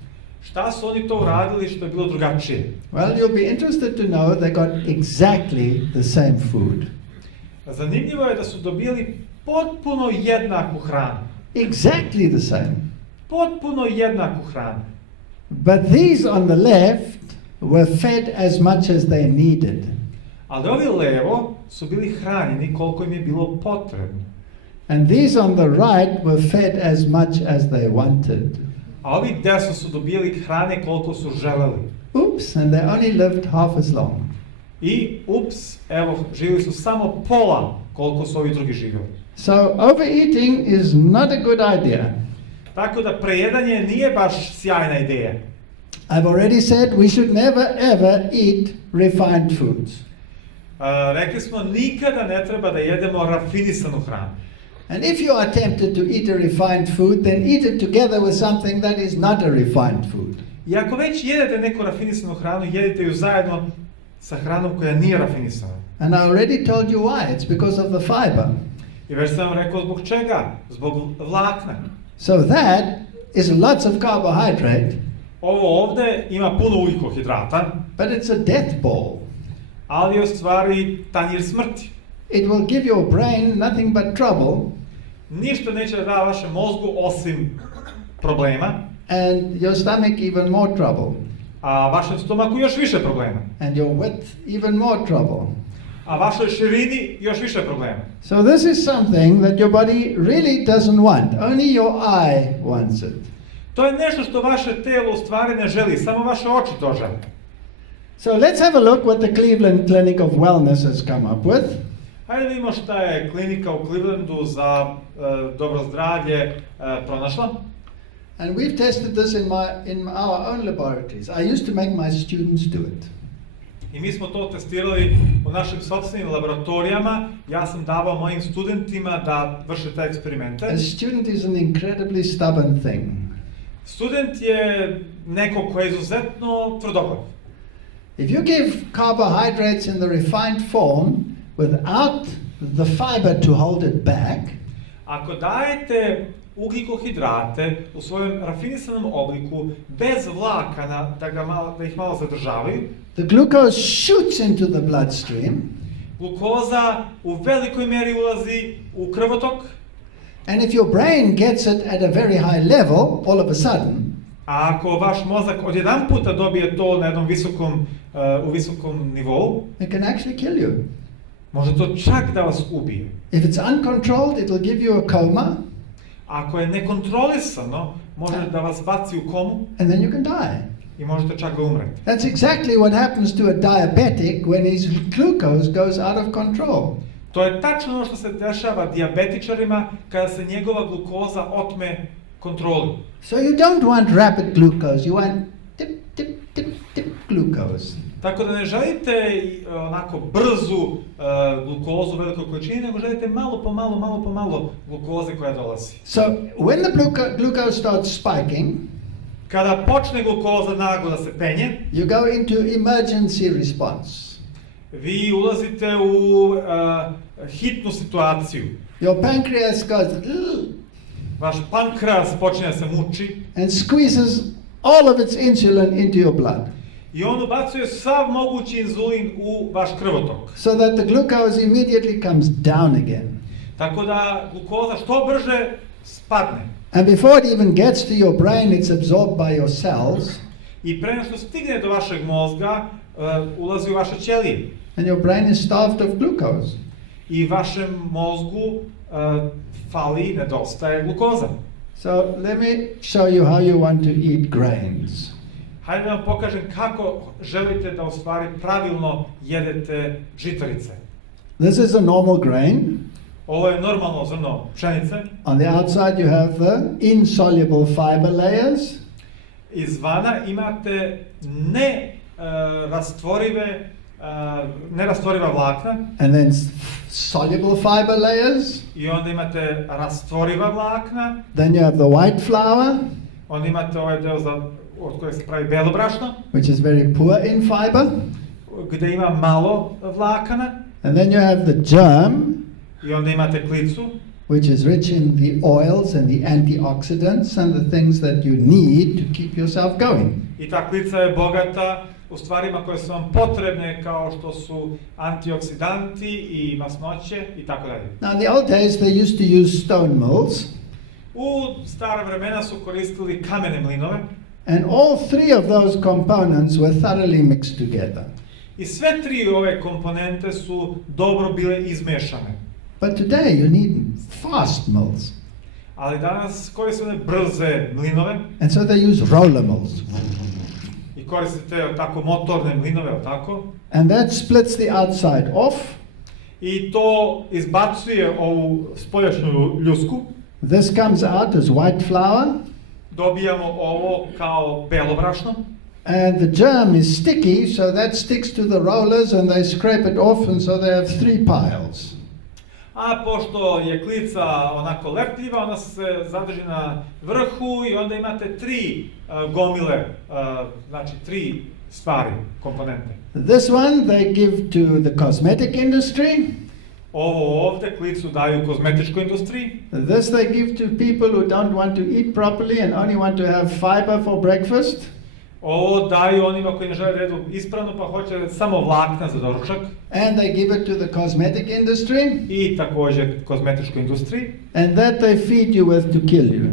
Šta su oni to uradili što je bilo drugačije? Well, you'll be interested to know they got exactly the same food. Zanimljivo je da su dobili potpuno jednaku hranu. Exactly the same. Potpuno jednaku hranu. But these on the left were fed as much as they needed. Ali ovi levo su bili hranjeni koliko im je bilo potrebno. And these on the right were fed as much as they wanted. A ovi desno su dobili hrane koliko su želeli. Oops, and they only lived half as long. I ups, evo, živjeli su samo pola koliko su ovi drugi živjeli. So overeating is not a good idea. Tako da prejedanje nije baš sjajna ideja. I've already said we should never ever eat refined foods. Rekli smo nikada ne treba da jedemo rafinisanu hranu. And if you are tempted to eat a refined food, then eat it together with something that is not a refined food. I ako već jedete neku rafinisanu hranu, jedite ju zajedno sa hranom koja nije rafinisana. And I already told you why. It's because of the fiber. I već sam vam rekao zbog čega? Zbog vlakna. So that is lots of carbohydrate. Ovo ovdje ima puno ugljikohidrata. But it's a death ball. Ali je u stvari tanjir smrti. It will give your brain nothing but trouble. Ništa neće da da vašem mozgu osim problema. And your stomach even more trouble. A vašem stomaku još više problema. And your width even more trouble. A vašoj širini još više problema. So this is something that your body really doesn't want. Only your eye wants it. To je nešto što vaše telo u stvari ne želi, samo vaše oči to žele. So let's have a look what the Cleveland Clinic of Wellness has come up with. Hajde vidimo šta je klinika u Clevelandu za dobro zdravlje pronašla. And we've tested this in our own laboratories. I used to make my students do it. I mi smo to testirali u našim sopstvenim laboratorijama. Ja sam davao mojim studentima da vrše te eksperimente. A student is an incredibly stubborn thing. Student je neko ko je izuzetno tvrdoglav. If you give carbohydrates in the refined form without the fiber to hold it back, ako dajete ugljikohidrate u svojem rafinisanom obliku bez vlakana da ih malo zadržavaju, the glucose shoots into the bloodstream, glukoza u velikoj meri ulazi u krvotok. And if your brain gets it at a very high level, all of a sudden, a ako vaš mozak odjedan puta dobije to na jednom visokom nivou, it can actually kill you. Može to čak da vas ubije. If it's uncontrolled, it will give you a coma. Ako je nekontrolisano, može da vas baci u komu. And then you can die. I možete čak da umrete. That's exactly what happens to a diabetic when his glucose goes out of control. To je tačno ono što se dešava dijabetičarima kada se njegova glukoza otme kontroli. So you don't want rapid glucose, you want tip, tip, tip, tip glucose. Tako da ne želite onako brzu glukozu u velikoj količini, nego želite malo po malo glukoze koja dolazi. So when the glucose starts spiking, kada počne glukoza naglo da se penje, you go into emergency response. Vi ulazite u hitnu situaciju. Your pancreas goes, vaš pankreas počne da se muči and squeezes all of its insulin into your blood. I on ubacuje sav mogući inzulin u vaš krvotok. So that the glucose immediately comes down again. Tako da glukoza što brže spadne. And before it even gets to your brain, it's absorbed by your cells. I pre nego što stigne do vašeg mozga, ulazi u vaše ćelije. And your brain is starved of glucose. I vašem mozgu fali, nedostaje glukoza. So let me show you how you want to eat grains. Hajde da vam pokažem kako želite da u stvari pravilno jedete žitarice. This is a normal grain. Ovo je normalno zrno pšenice. On the outside you have the insoluble fiber layers. Izvana imate nerastvoriva vlakna. And then soluble fiber layers. I onda imate rastvoriva vlakna. Then you have the white flour. Onda imate ovaj deo od kojeg se pravi belo brašno. Which is very poor in fiber. Gde ima malo vlakana. And then you have the germ. I onda imate klicu. Which is rich in the oils and the antioxidants and the things that you need to keep yourself going. I ta klica je bogata u stvarima koje su vam potrebne kao što su antioksidanti i masnoće i tako dalje. Now in the old days they used to use stone mills. U stara vremena su koristili kamene mlinove. And all three of those components were thoroughly mixed together. I sve tri ove komponente su dobro bile izmešane. But today you need fast mills. Ali danas koriste one brze mlinove. And so they use roller mills. I koristite tako motorne mlinove, tako? And that splits the outside off. I to izbacuje ovu spoljašnju ljusku. This comes out as white flour. Dobijamo ovo kao belo brašno. And the germ is sticky, so that sticks to the rollers and they scrape it off, and so they have three piles. A pošto je klica onako lepljiva, ona se zadrži na vrhu i onda imate tri gomile, znači tri stvari, komponente. This one they give to the cosmetic industry. Ovo ovde klicu daju kozmetičkoj industriji. This they give to people who don't want to eat properly and only want to have fiber for breakfast. Ovo daju onima koji ne žele da jedu ispravno pa hoće samo vlakna za doručak. And they give it to the cosmetic industry. I također kozmetičkoj industriji. And that they feed you with to kill you.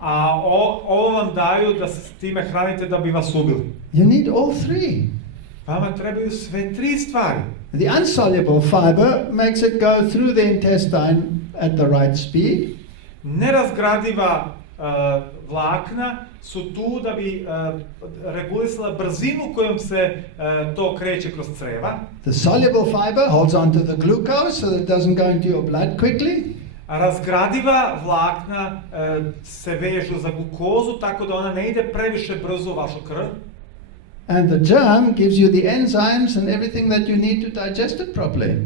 A ovo vam daju da se s time hranite da bi vas ubili. You need all three. Vama trebaju sve tri stvari. The insoluble fiber makes it go through the intestine at the right speed. Nerazgradiva vlakna su tu da bi regulisala brzinu kojom se to kreće kroz creva. The soluble fiber holds on to the glucose so that it doesn't go into your blood quickly. Razgradiva vlakna se vežu za glukozu tako da ona ne ide previše brzo u vašu krv. And the germ gives you the enzymes and everything that you need to digest it properly.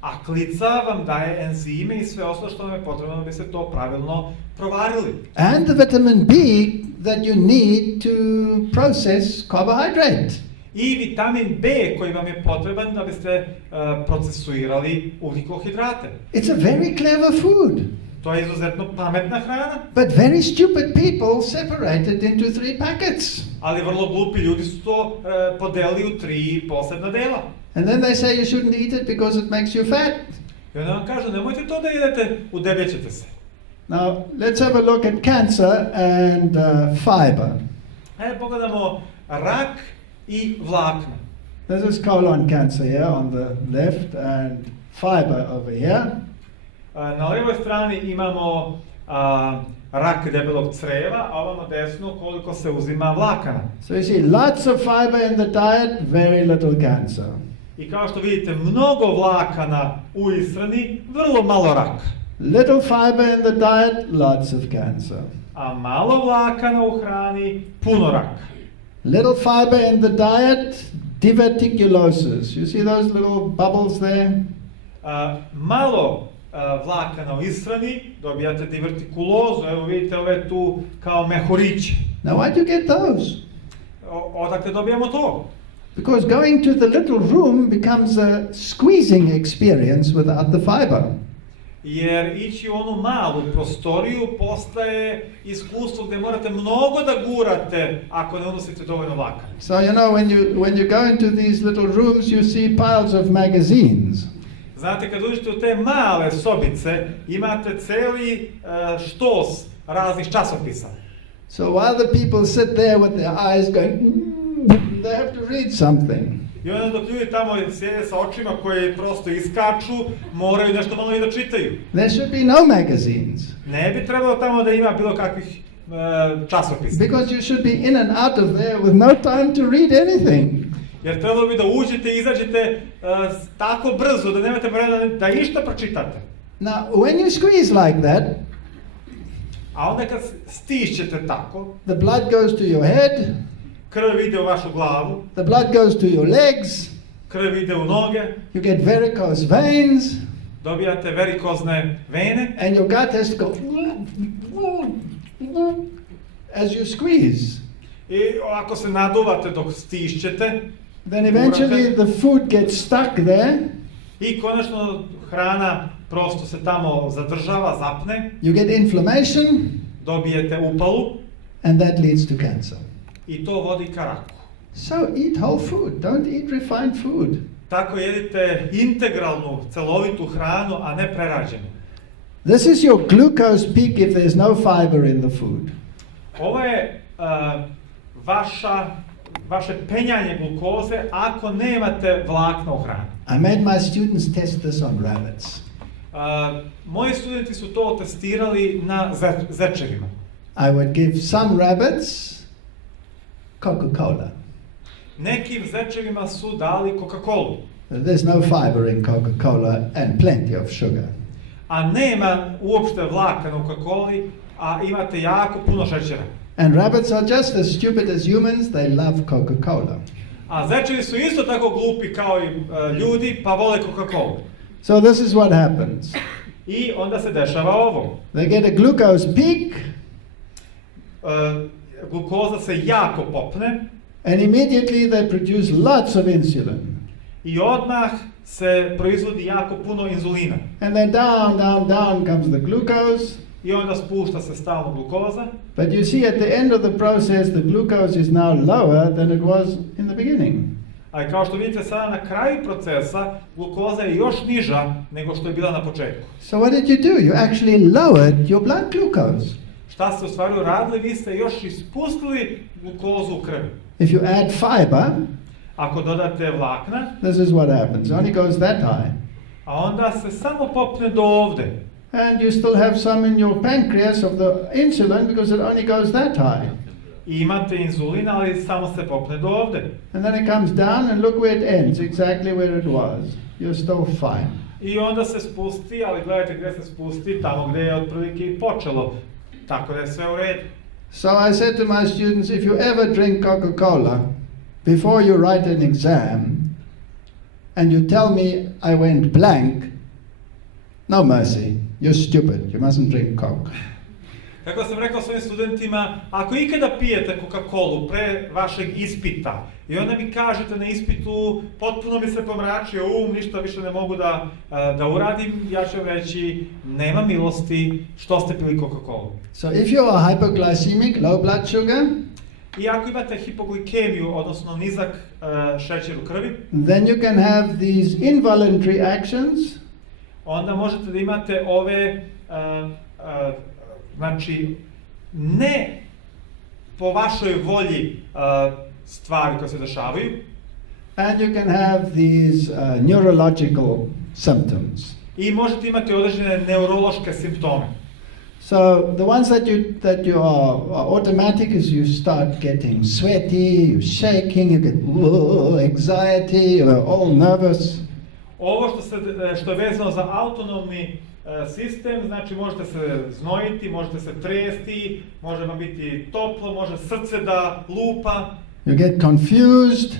A klica vam daje enzime i sve ostalo što vam je potrebno da biste to pravilno provarili. And the vitamin B that you need to process carbohydrate. I vitamin B koji vam je potreban da biste procesuirali ugljikohidrate. It's a very clever food. To je izuzetno pametna hrana. But very stupid people separate it into 3 packets. Ali vrlo glupi ljudi su to podelili u 3 posebna dela. And then they say you shouldn't eat it because it makes you fat. I onda vam kažu, nemojte to da jedete, udebljećete se. Now, let's have a look at cancer and fiber. Ajde pogledamo rak i vlakna. This is colon cancer here on the left and fiber over here. Na lijevoj strani imamo rak debelog creva, a ovamo desno koliko se uzima vlakana. So you see lots of fiber in the diet, very little cancer. I kao što vidite, mnogo vlakana u ishrani, vrlo malo raka. Little fiber in the diet, lots of cancer. A malo vlakana u hrani, puno raka. Little fiber in the diet, diverticulosis. You see those little bubbles there? Malo vlakana u ishrani, dobijate divertikulozu. Evo vidite ove tu kao mehuriće. Now why do you get those? Odakle dobijamo to? Because going to the little room becomes a squeezing experience without the fiber. Jer ići u onu malu prostoriju postaje iskustvo gdje morate mnogo da gurate ako ne unosite dovoljno vlakana. So you know when you go into these little rooms you see piles of magazines. Znate, kad uđete u te male sobice, imate cijeli štos raznih časopisa. So while the people sit there with their eyes going, they have to read something. I onda dok ljudi tamo sjede sa očima koji prosto iskaču, moraju nešto malo i da čitaju. There should be no magazines. Ne bi trebalo tamo da ima bilo kakvih časopisa. Because you should be in and out of there with no time to read anything. Jer trebalo bi da uđete i izađete tako brzo da nemate vremena da išta pročitate. Now, when you squeeze like that, a onda kad stišćete tako, the blood goes to your head, krv ide u vašu glavu, the blood goes to your legs, krv ide u noge, you get varicose veins, dobijate varikozne vene, and your gut has to go as you squeeze. I ako se naduvate dok stišćete, then eventually the food gets stuck there. I konačno hrana prosto se tamo zadržava, zapne. You get inflammation. Dobijete upalu. And that leads to cancer. I to vodi ka raku. So eat whole food, don't eat refined food. Tako jedite integralnu, celovitu hranu, a ne prerađenu. This is your glucose peak if there's no fiber in the food. Ovo je vaše penjanje glukoze ako nemate vlakna u hrani. I made my students test this on rabbits. Moji studenti su to testirali na zečevima. I would give some rabbits Coca-Cola. Nekim zečevima su dali Coca-Colu. There's no fiber in Coca-Cola and plenty of sugar. A nema uopšte vlakana u Coca-Coli, a imate jako puno šećera. And rabbits are just as stupid as humans, they love Coca-Cola. A zečevi su isto tako glupi kao i ljudi, pa vole Coca-Colu. So this is what happens. I onda se dešava ovo. They get a glucose peak. Glukoza se jako popne. And immediately they produce lots of insulin. I odmah se proizvodi jako puno inzulina. And then down comes the glucose. I onda spušta se stalno glukoza. But you see at the end of the process the glucose is now lower than it was in the beginning. A kao što vidite sada na kraju procesa, glukoza je još niža nego što je bila na početku. So what did you do? You actually lowered your blood glucose. Šta ste u stvari uradili? Vi ste još ispustili glukozu u krvi. If you add fiber, ako dodate vlakna, this is what happens. It only goes that high. A onda se samo popne do ovde. And you still have some in your pancreas of the insulin because it only goes that high. I imate inzulina, ali samo se popne do ovde. And then it comes down and look where it ends, exactly where it was. You're still fine. I onda se spusti, ali gledajte gdje se spusti, tamo gdje je otprilike i počelo. Tako da je sve u redu. So I said to my students, if you ever drink Coca-Cola, before you write an exam and you tell me I went blank, no mercy, you're stupid, you mustn't drink Coke. Kako sam rekao svojim studentima, ako ikada pijete Coca-Colu pre vašeg ispita i onda mi kažete na ispitu potpuno mi se pomračio ništa više ne mogu da uradim, ja ću vam reći nema milosti što ste pili Coca-Colu. So if you are hypoglycemic, low blood sugar, I ako imate hipoglikemiju, odnosno nizak šećer u krvi, then you can have these involuntary actions. Onda možete da imate ove znači, ne po vašoj volji stvari koje se dešavaju. And you can have these neurological symptoms. I možete imati određene neurološke simptome. So the ones that you are automatic is you start getting sweaty, you're shaking, you get anxiety, you're all nervous. Ovo što je vezano za autonomni sistem, znači možete se znojiti, možete se tresti, može vam biti toplo, može srce da lupa. You get confused.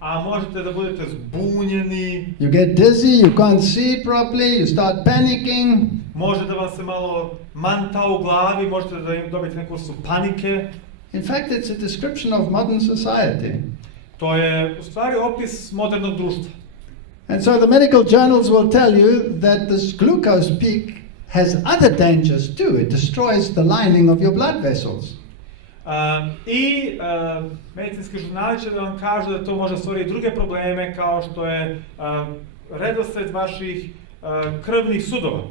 A možete da budete zbunjeni. You get dizzy, you can't see properly, you start panicking. Može da vam se malo manta u glavi, možete da dobijete neku vrstu panike. In fact, it's a description of modern society. To je u stvari opis modernog društva. And so the medical journals will tell you that this glucose peak has other dangers too. It destroys the lining of your blood vessels. Medicinski žurnali će da vam kažu da to može stvoriti druge probleme kao što je redosled vaših krvnih sudova.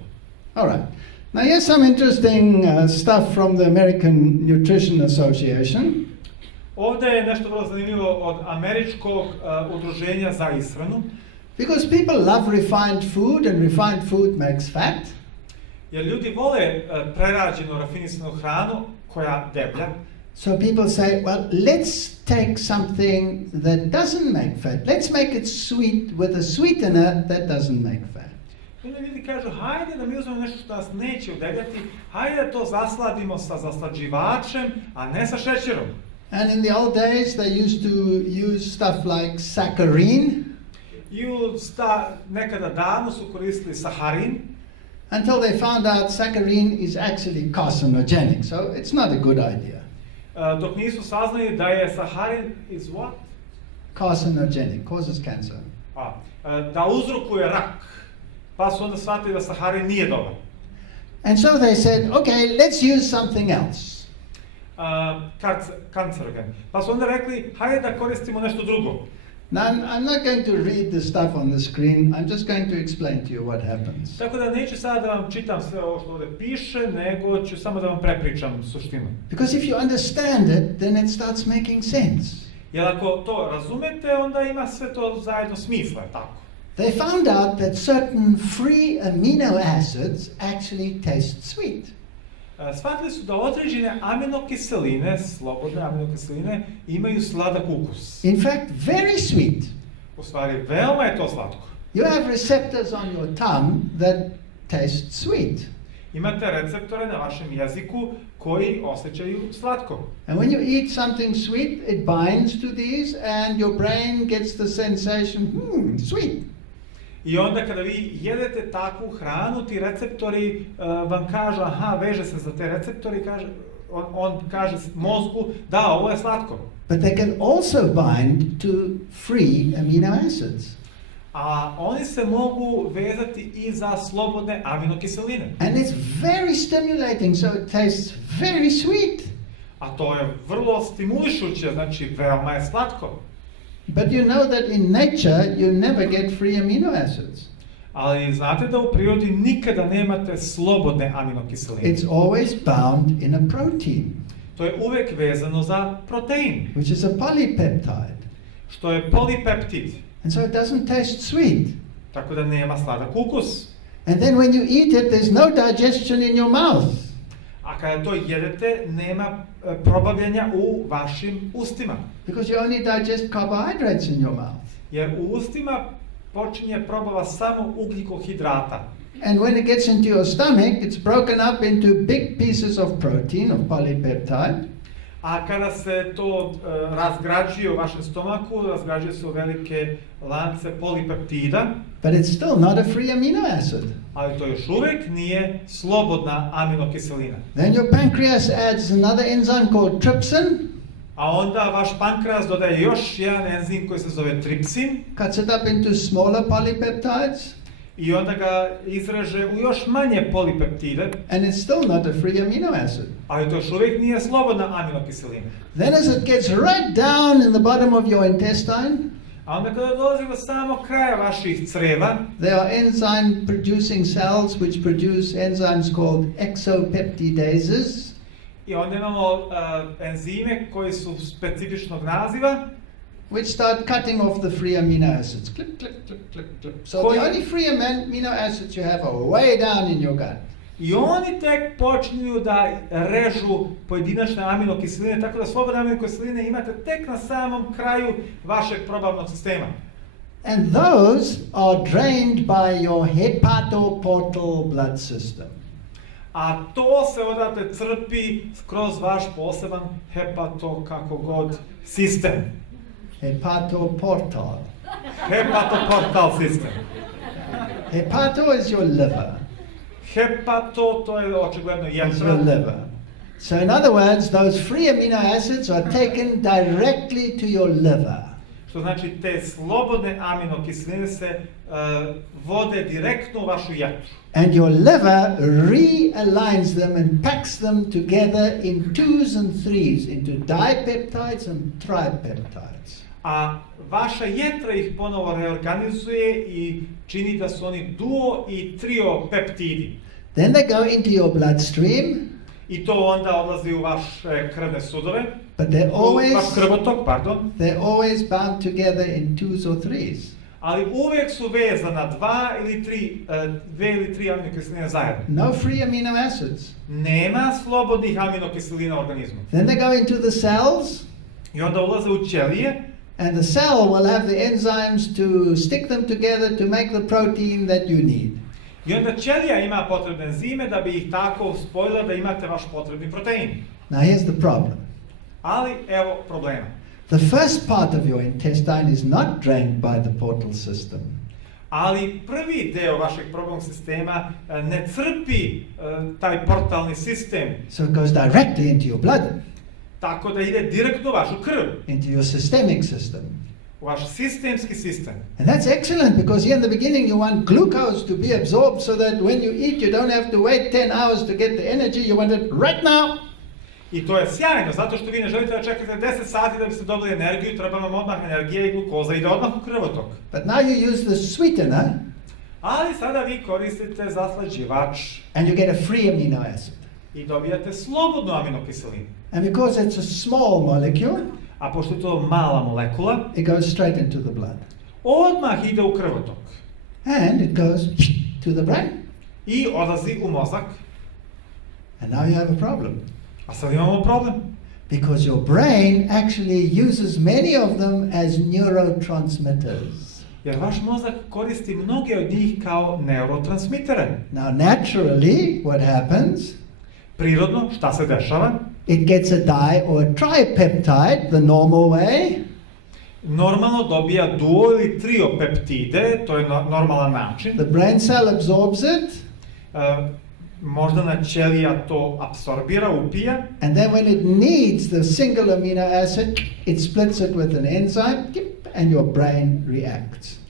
All right. Now here's some interesting stuff from the American Nutrition Association. Ovdje je nešto vrlo zanimljivo od američkog udruženja za ishranu. Because people love refined food and refined food makes fat. Jer ljudi vole prerađenu, rafinisanu hranu koja deblja. So people say, well, let's take something that doesn't make fat. Let's make it sweet with a sweetener that doesn't make fat. I onda ljudi kažu, hajde da mi uzmemo nešto što nas neće udebljati, hajde da to zasladimo sa zaslađivačem, a ne sa šećerom. And in the old days they used to use stuff like saccharin. Nekada davno su koristili saharin. Until they found out saccharin is actually carcinogenic, so it's not a good idea. Dok nisu saznali da je saharin is what? Carcinogenic, causes cancer. Da uzrokuje rak. Pa su onda shvatili da saharin nije dobar. And so they said, okay, let's use something else. Kancerogen. Pa su onda rekli, hajde da koristimo nešto drugo. Now, I'm not going to read the stuff on the screen. I'm just going to explain to you what happens. Tako da neću sada da vam čitam sve ovo što ovdje piše, nego ću samo da vam prepričam suštinu. Because if you understand it, then it starts making sense. Jer ako to razumete, onda ima sve to zajedno smisla, tako? They found out that certain free amino acids actually taste sweet. Shvatili su da određene aminokiseline, slobodne aminokiseline, imaju sladak ukus. In fact, very sweet. U stvari, veoma je to slatko. You have receptors on your tongue that taste sweet. Imate receptore na vašem jeziku koji osjećaju slatko. And when you eat something sweet, it binds to these and your brain gets the sensation, sweet. I onda kada vi jedete takvu hranu, ti receptori vam kažu, veže se za te receptori, on kaže mozgu, da, ovo je slatko. But they can also bind to free amino acids. A oni se mogu vezati i za slobodne aminokiseline. And it's very stimulating, so it tastes very sweet. A to je vrlo stimulišuće, znači veoma je slatko. But you know that in nature you never get free amino acids. Ali znate da u prirodi nikada nemate slobodne aminokiseline. It's always bound in a protein. To je uvek vezano za protein. Which is a polypeptide. Što je polipeptid. And so it doesn't taste sweet. Tako da nema sladak ukus. And then when you eat it, there's no digestion in your mouth. A kada to jedete, nema probavljanja u vašim ustima. Because you only digest carbohydrates in your mouth. Jer u ustima počinje probava samo ugljikohidrata. And when it gets into your stomach, it's broken up into big pieces of protein, of polypeptide. A kada se to razgrađuje u vašem stomaku, razgrađuje se u velike lance polipeptida. But it's still not a free amino acid. Ali to još uvijek nije slobodna aminokiselina. Then your pancreas adds another enzyme called trypsin. A onda vaš pankreas dodaje još jedan enzim koji se zove tripsin. Cuts it up into smaller polypeptides. I onda ga izreže u još manje polipeptide. And it's still not a free amino acid. Ali to još uvijek nije slobodna aminokiselina. Then as it gets right down in the bottom of your intestine, a onda kada dolazi do samog kraja vaših creva, there are enzyme producing cells which produce enzymes called exopeptidases. I onda imamo enzime koji su specifičnog naziva, which start cutting off the free amino acids. Click, click, click, click, click. So the only free amino acids you have are way down in your gut. I oni tek počinju da režu pojedinačne aminokiseline, tako da slobodne aminokiseline imate tek na samom kraju vašeg probavnog sistema. And those are drained by your hepatoportal blood system. A to se odatle crpi kroz vaš poseban sistem. Hepatoportal. Hepatoportal system. Hepato is your liver. Hepato, to je očigledno It's your jetra. liver. So in other words, those free amino acids are taken directly to your liver. Što znači te slobodne aminokiseline se vode direktno u vašu jetru. And your liver realigns them and packs them together in 2s and 3s into dipeptides and tripeptides. A vaša jetra ih ponovo reorganizuje i čini da su oni duo i trio peptidi. Then they go into your bloodstream. I to onda odlazi u vaše krvne sudove. But they're vaš krvotok, pardon. They're always bound together in 2s or 3s. Ali uvijek su vezana dve ili tri aminokiseline zajedno. No free amino acids. Nema slobodnih aminokiselina u organizmu. Then they go into the cells. I onda ulaze u ćelije. And the cell will have the enzymes to stick them together to make the protein that you need. I onda ćelija ima potrebne enzime da bi ih tako spojila da imate vaš potrebni protein. Now here's the problem. Ali evo problema. The first part of your intestine is not drained by the portal system. Ali prvi deo vašeg probavnog sistema ne crpi taj portalni sistem. So it goes directly into your blood. Tako da ide direktno u vašu krv. Into your systemic system. U vaš sistemski sistem. And that's excellent because here in the beginning you want glucose to be absorbed so that when you eat you don't have to wait 10 hours to get the energy, you want it right now. I to je sjajno, zato što vi ne želite da čekate 10 sati da biste dobili energiju, treba vam odmah energija i glukoza ide odmah u krvotok. But now you use the sweetener. Ali sada vi koristite zaslađivač. And you get a free amino acid. I dobijate slobodnu aminokiselinu. And because it's a small molecule, a pošto je to mala molekula, it goes straight into the blood. Odmah ide u krvotok. And it goes to the brain. I odlazi u mozak. And now you have a problem. A sad imamo problem. Because your brain actually uses many of them as neurotransmitters. Jer vaš mozak koristi mnoge od njih kao neurotransmitere. Now naturally, what happens? Prirodno, šta se dešava? It gets a di or a tripeptide the normal way. Normalno dobija duo ili trio peptide, to je normalan način. The brain cell absorbs it. Moždana ćelija to apsorbira, upija. And then when it needs the single amino acid, it splits it with an enzyme and your brain reacts.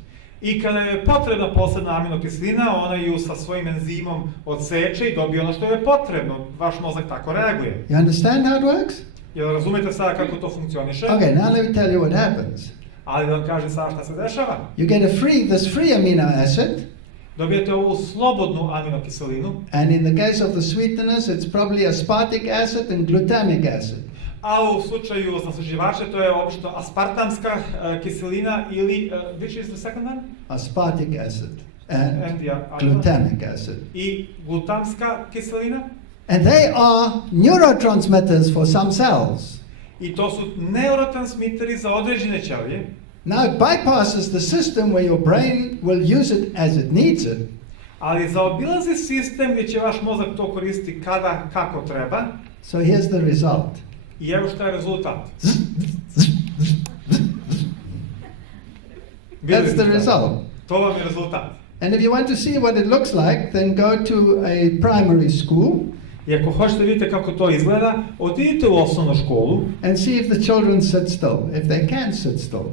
I kada je potrebna posebna aminokiselina, ona ju sa svojim enzimom odseče i dobije ono što je potrebno. Vaš mozak tako reaguje. You understand how it works? Jel razumete sada kako to funkcioniše? Okay, now let me tell you what happens. Ali da vam kažem sada šta se dešava. You get this free amino acid. Dobijete ovu slobodnu aminokiselinu. And in the case of the sweeteners, it's probably aspartic acid and glutamic acid. A u slučaju zaslađivača to je obično aspartamska kiselina ili, which is the second one? Aspartic acid and glutamic acid. I glutamska kiselina. And they are neurotransmitters for some cells. I to su neurotransmiteri za određene ćelije. Now it bypasses the system where your brain will use it as it needs it. Ali zaobilazi sistem gdje će vaš mozak to koristiti kada, kako treba. So here's the result. I evo šta je rezultat. That's the result. To vam je rezultat. And if you want to see what it looks like, then go to a primary school. I ako hoćete vidite kako to izgleda, odidite u osnovnu školu. And see if the children sit still, if they can sit still.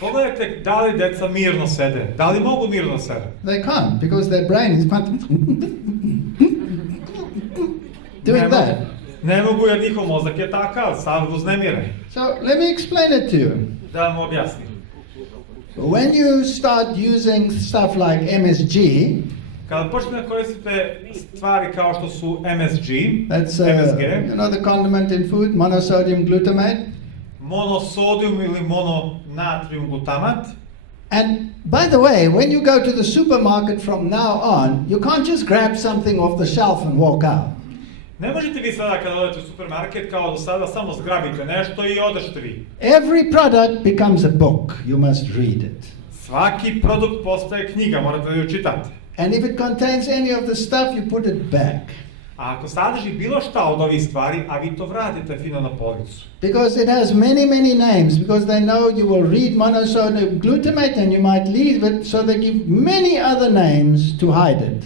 Pogledajte da li deca mirno sede, da li mogu mirno sede. They can't, because their brain is doing that. Ne mogu jer njihov mozak je takav, sav uznemiren. So let me explain it to you. Da vam objasnim. When you start using stuff like MSG, kada počnete da koristite stvari kao što su MSG, that's MSG, you know the condiment in food, monosodium glutamate. Monosodium ili mononatrium glutamat. And by the way, when you go to the supermarket from now on, you can't just grab something off the shelf and walk out. Ne možete vi sada kada odete u supermarket kao do sada samo zgrabite nešto i odešete vi. Every product becomes a book. You must read it. Svaki produkt postaje knjiga, morate da ju čitate. And if it contains any of the stuff, you put it back. A ako sadrži bilo šta od ovih stvari, a vi to vratite fino na policu. Because it has many, many names, because they know you will read monosodium glutamate and you might leave it, so they give many other names to hide it.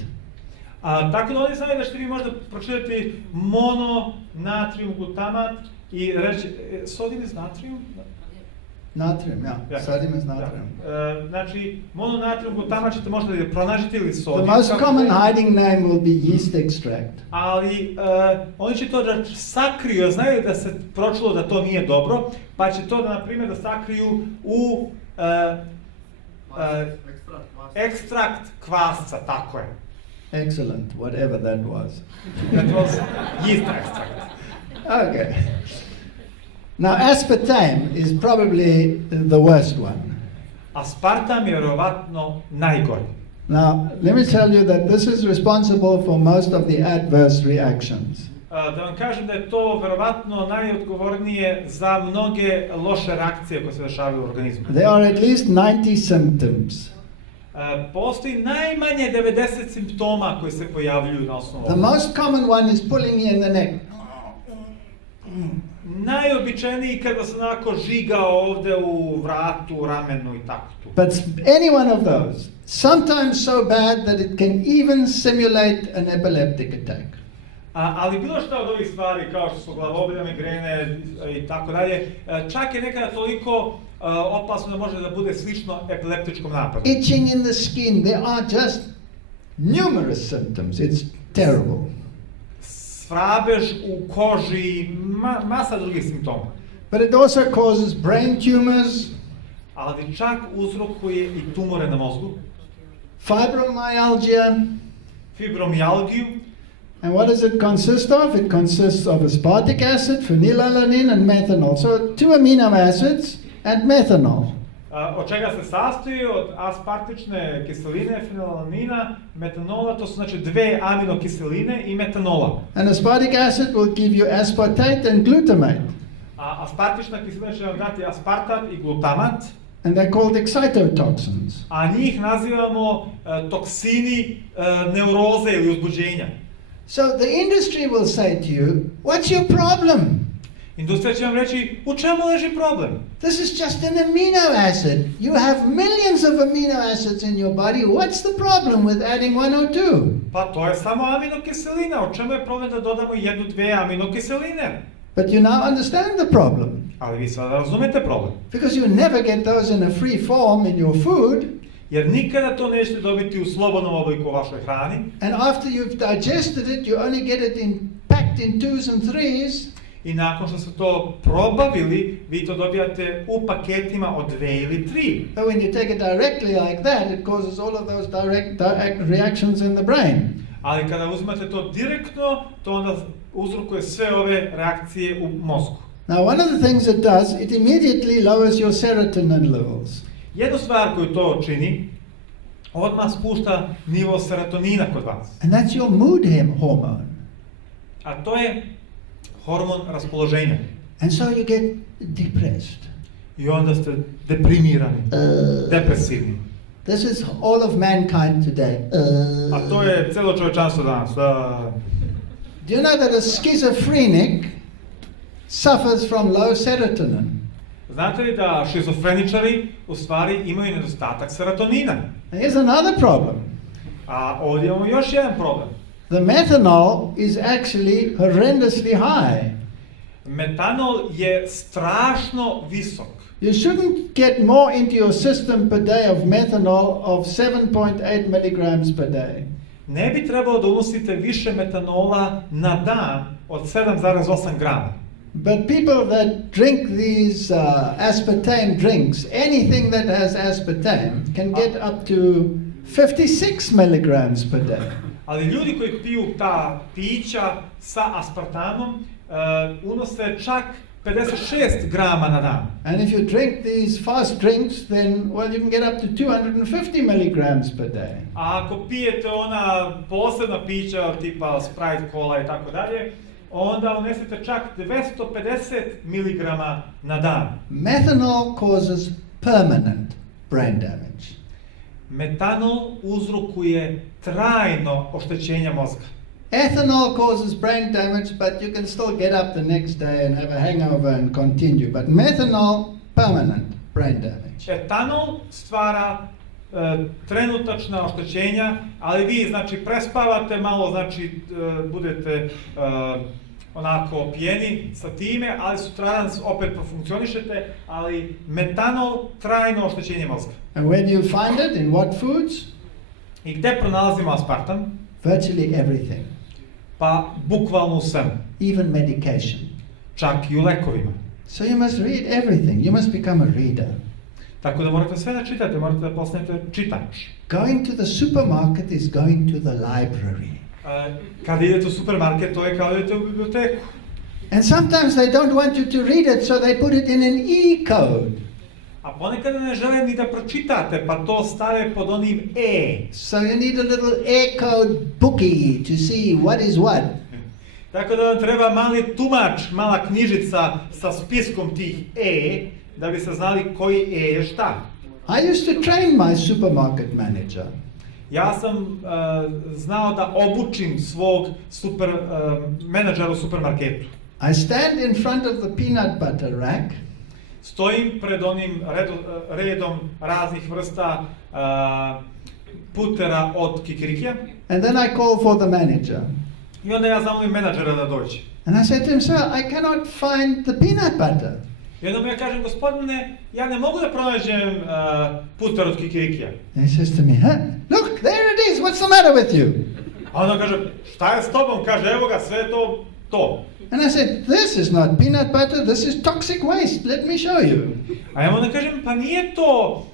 Tako da oni znaju da ćete vi možda pročitati mononatrium glutamat i reći, sodium is natrium? Natrium, ja. Sodium is natrium. Znači, mononatrium glutamat ćete možda da pronažete ili sodium. The most common hiding name will be yeast extract. Ali oni će to da sakriju, znaju da se pročulo da to nije dobro, pa će to da, na primjer, da sakriju u ekstrakt kvasca, tako je. Excellent, whatever that was. That was yeast extract. Okay. Now, aspartame is probably the worst one. Aspartam je vjerovatno najgori. Now, let me tell you that this is responsible for most of the adverse reactions. Da vam kažem da je to vjerovatno najodgovornije za mnoge loše reakcije koje se dešavaju u organizmu. There are at least 90 symptoms. Postoji najmanje 90 simptoma koji se pojavljuju na osnovu. The most common one is pulling you in the neck. Najobičajniji kada se onako žiga ovde u vratu, ramenu i tako tu. But any one of those, sometimes so bad that it can even simulate an epileptic attack. Ali bilo šta od ovih stvari, kao što su glavobolja, migrene i tako dalje, čak je nekada toliko opasno da može da bude slično epileptičkom napadu. Itching in the skin, there are just numerous symptoms. It's terrible. Svrabeš u koži, masa drugih simptoma. But it also causes brain tumors, ali čak uzrokuje i tumore na mozgu, fibromijalgiju. And what does it consist of? It consists of aspartic acid, phenylalanine, and methanol. So 2 amino acids and methanol. Od čega se sastoji? Od aspartične kiseline, fenilalanina, metanola, to su znači 2 aminokiseline i metanola. And aspartic acid will give you aspartate and glutamate. A aspartična kiselina će vam dati aspartat i glutamat. And they're called excitotoxins. A njih nazivamo toksini neuroze ili uzbuđenja. So the industry will say to you, what's your problem? Industrija će vam reći, u čemu leži problem? This is just an amino acid. You have millions of amino acids in your body. What's the problem with adding 1 or 2? Pa to je samo aminokiselina. U čemu je problem da dodamo 1, 2 aminokiseline? But you now understand the problem. Ali vi sada razumete problem. Because you never get those in a free form in your food. Jer nikada to nećete dobiti u slobodnom obliku u vašoj hrani. And after you've digested it, you only get it packed in 2s and 3s. I nakon što ste to probavili, vi to dobijate u paketima od 2 ili 3. But when you take it directly like that, it causes all of those direct reactions in the brain. Ali kada uzmete to direktno, to onda uzrokuje sve ove reakcije u mozgu. Now, one of the things it does, it immediately lowers your serotonin levels. Jednu stvar koju to čini, odmah spušta nivo serotonina kod vas. And that's your mood hormone. A to je hormon raspoloženja. And so you get depressed. I onda ste deprimirani, depresivni. This is all of mankind today. A to je celo čovječanstvo danas. Do you know that a schizophrenic suffers from low serotonin. Znate li da šizofreničari u stvari imaju nedostatak serotonina? And here's another problem. A ovdje imamo još jedan problem. The methanol is actually horrendously high. Metanol je strašno visok. You shouldn't get more into your system per day of methanol of 7.8 milligrams per day. Ne bi trebalo da unosite više metanola na dan od 7,8 grama. But people that drink these aspartame drinks, anything that has aspartame, can get up to 56 milligrams per day. Ali ljudi koji piju ta pića sa aspartamom unose čak 56 grama na dan. And if you drink these fast drinks, then, well, you can get up to 250 milligrams per day. A ako pijete ona posebna pića tipa Sprite, Cola i tako dalje, onda unesete čak 250 miligrama na dan. Methanol causes permanent brain damage. Metanol uzrokuje trajno oštećenje mozga. Ethanol causes brain damage, but you can still get up the next day and have a hangover and continue. But methanol, permanent brain damage. Etanol stvara trenutačna oštećenja, ali vi znači prespavate malo, znači budete onako pijeni sa time, ali sutradan opet profunkcionišete, ali metanol trajno oštećenje mozga. And where do you find it? In what foods? I gde pronalazimo aspartam? Virtually everything. Pa bukvalno u svemu. Even medication. Čak i u lekovima. So you must read everything. You must become a reader. Tako da morate sve da čitate, morate da postanete čitač. Going to the supermarket is going to the library. Kada idete u supermarket, to je kao da idete u biblioteku. And sometimes they don't want you to read it, so they put it in an e-code. A ponekada ne žele ni da pročitate, pa to stave pod onim E. So you need a little e-code bookie to see what is what. Tako da vam treba mali tumač, mala knjižica sa spiskom tih E, da bi se znali koji E je šta. I used to train my supermarket manager. Ja sam znao da obučim svog menadžera u supermarketu. I stand in front of the peanut butter rack. Stojim pred onim redom raznih vrsta putera od kikirikija. And then I call for the manager. I onda ja zamolim menadžera da dođe. And I said to him, sir, I cannot find the peanut butter. I onda mu ja kažem, gospodine, ja ne mogu da pronađem puter od kikirikija. And he says to me, look, there it is, what's the matter with you? A onda kaže, šta je s tobom? Kaže, evo ga, sve je to. And I said, this is not peanut butter, this is toxic waste, let me show you. A ja onda kažem, pa nije to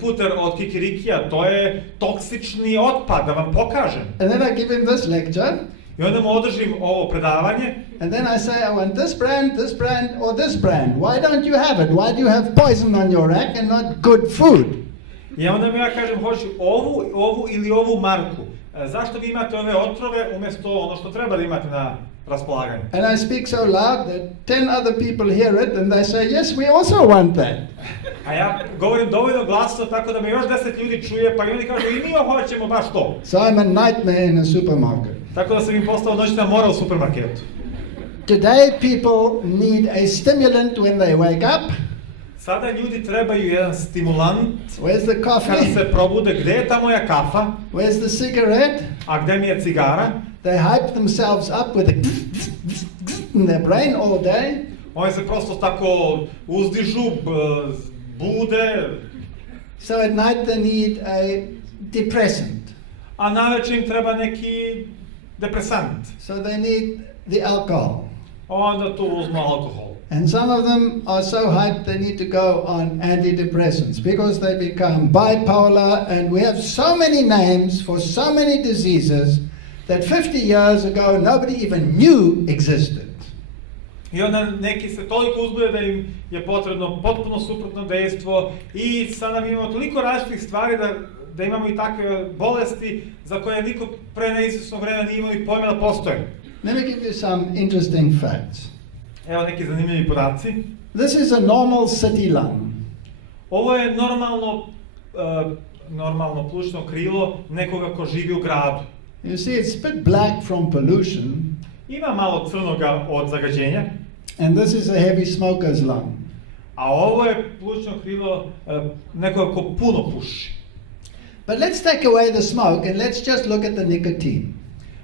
puter od kikirikija, to je toksični otpad, da vam pokažem. And then I give him this lecture. I onda mu održim ovo predavanje. And then I say, I want this brand, or this brand. Why don't you have it? Why do you have poison on your rack and not good food? I onda mi ja kažem, hoću ovu ili ovu marku. Zašto vi imate ove otrove umjesto ono što treba da imate na raspolaganju? And I speak so loud that 10 other people hear it and they say, yes, we also want that. A ja govorim dovoljno glasno tako da me još 10 ljudi čuje, pa i oni kažu, i mi hoćemo baš to. So I'm a nightmare in a supermarket. Tako da sam im postao noćna mora u supermarketu. Today people need a stimulant when they wake up. Sada ljudi trebaju jedan stimulant. Where's the coffee? Kada se probude, gde je ta moja kafa? Where's the cigarette? A gde mi je cigara? They hype themselves up with a in their brain all day. Oni se prosto tako uzdižu, bude. So at night they need a depressant. A navečer im treba neki depresant. So they need the alcohol. Onda tu uzmu alkohol. And some of them are so hyped they need to go on antidepressants because they become bipolar, and we have so many names for so many diseases that 50 years ago nobody even knew existed. I onda neki se toliko uzbude da im je potrebno potpuno suprotno dejstvo i sada mi imamo toliko različitih stvari da imamo i takve bolesti za koje niko pre neizvjesnog vremena nije imao i pojma da postoje. Let me give you some interesting facts. Evo neki zanimljivi podaci. This is a normal city lung. Ovo je normalno plućno krilo nekoga ko živi u gradu. You see, it's a bit black from pollution. Ima malo crnoga od zagađenja. And this is a heavy smoker's lung. A ovo je plućno krilo nekoga ko puno puši. But let's take away the smoke and let's just look at the nicotine.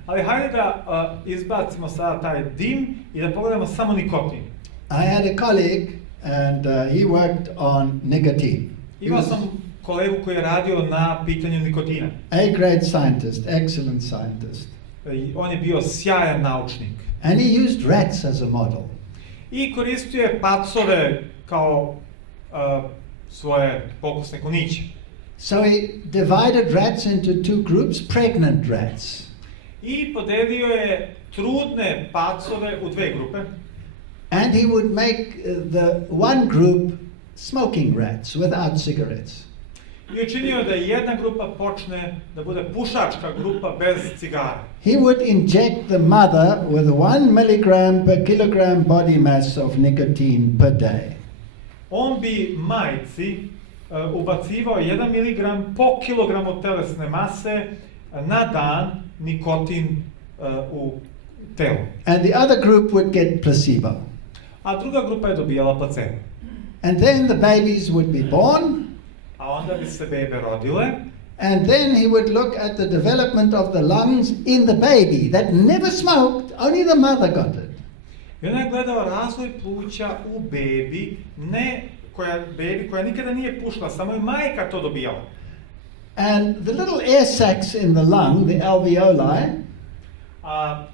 Ali hajde da izbacimo sada taj dim i da pogledamo samo nikotin. I had a colleague and he worked on nicotine. Imao sam kolegu koji je radio na pitanju nikotina. A-grade scientist, excellent scientist. On je bio sjajan naučnik. And he used rats as a model. I koristio je pacove kao svoje pokusne kuniće. So he divided rats into two groups, pregnant rats. I podelio je trudne pacove u dve grupe. And he would make the one group smoking rats without cigarettes. I učinio da jedna grupa počne da bude pušačka grupa bez cigara. He would inject the mother with 1 milligram per kilogram body mass of nicotine per day. On bi majci ubacivao 1 miligram po kilogramu telesne mase na dan nikotin u telu. And the other group would get placebo. A druga grupa je dobijala placebo. And then the babies would be born. A onda bi se bebe rodile. And then he would look at the development of the lungs in the baby that never smoked, only the mother got it. I ona je gledala razvoj pluća u bebi koja nikada nije pušila, samo je majka to dobijala. And the little air sacs in the lung, the alveoli,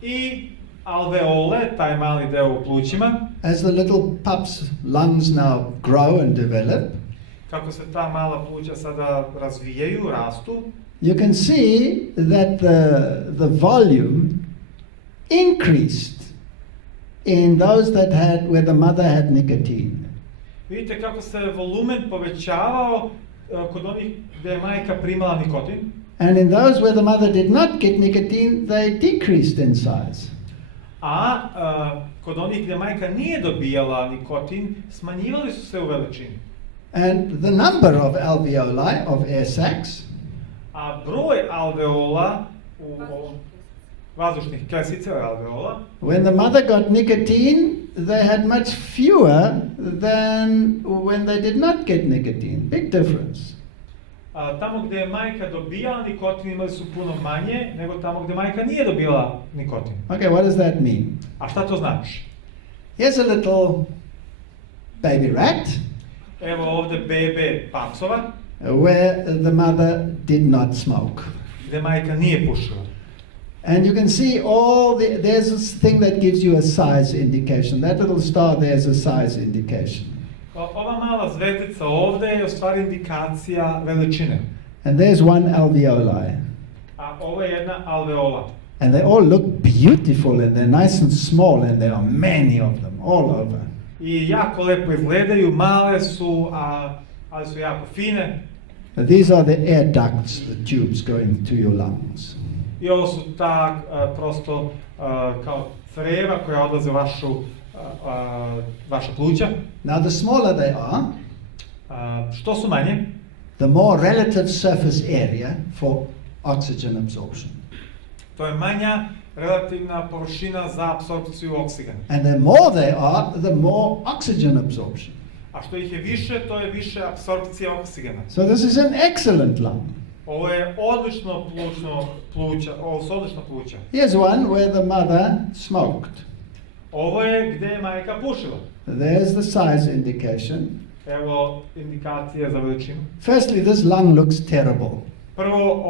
I alveole, taj mali deo u plućima, as the little pup's lungs now grow and develop, kako se ta mala pluća sada razvijaju, rastu, you can see that the volume increased in those that had, where the mother had nicotine. Vidite kako se volumen povećavao kod onih gdje je majka primala nikotin. And in those where the mother did not get nicotine, they decreased in size. Kod onih gdje majka nije dobijala nikotin, smanjivali su se u veličini. And the number of alveoli, of air sacs, A broj alveola u vazdušnih kesica alveola, when the mother got nicotine, they had much fewer than when they did not get nicotine. Big difference. Tamo gdje je majka dobijala nikotin imali su puno manje nego tamo gdje majka nije dobila nikotin. Okay, what does that mean? A šta to znači? Here's a little baby rat Evo ovdje bebe pacova where the mother did not smoke. gdje majka nije pušila. And you can see there's this thing that gives you a size indication. That little star there is a size indication. Ova mala zvezdica ovdje je u stvari indikacija veličine. And there's one alveoli. A ovo je jedna alveola. And they all look beautiful and they're nice and small and there are many of them all over. I jako lepo izgledaju, male su, ali su jako fine. These are the air ducts, the tubes going to your lungs. I ovo su ta prosto kao creva koja odlaze u vaša pluća. Now the smaller they are, Što su manje, the more relative surface area for oxygen absorption. to je manja relativna površina za apsorpciju oksigena. And the more they are, the more oxygen absorption. A što ih je više, to je više apsorpcije oksigena. So this is an excellent lung. Ovo je odlično pluća, ovo su odlična pluća. Here's one where the mother smoked. Ovo je gdje je majka pušila. There's the size indication. Evo indikacije za veličinu. Firstly, this lung looks terrible. Prvo,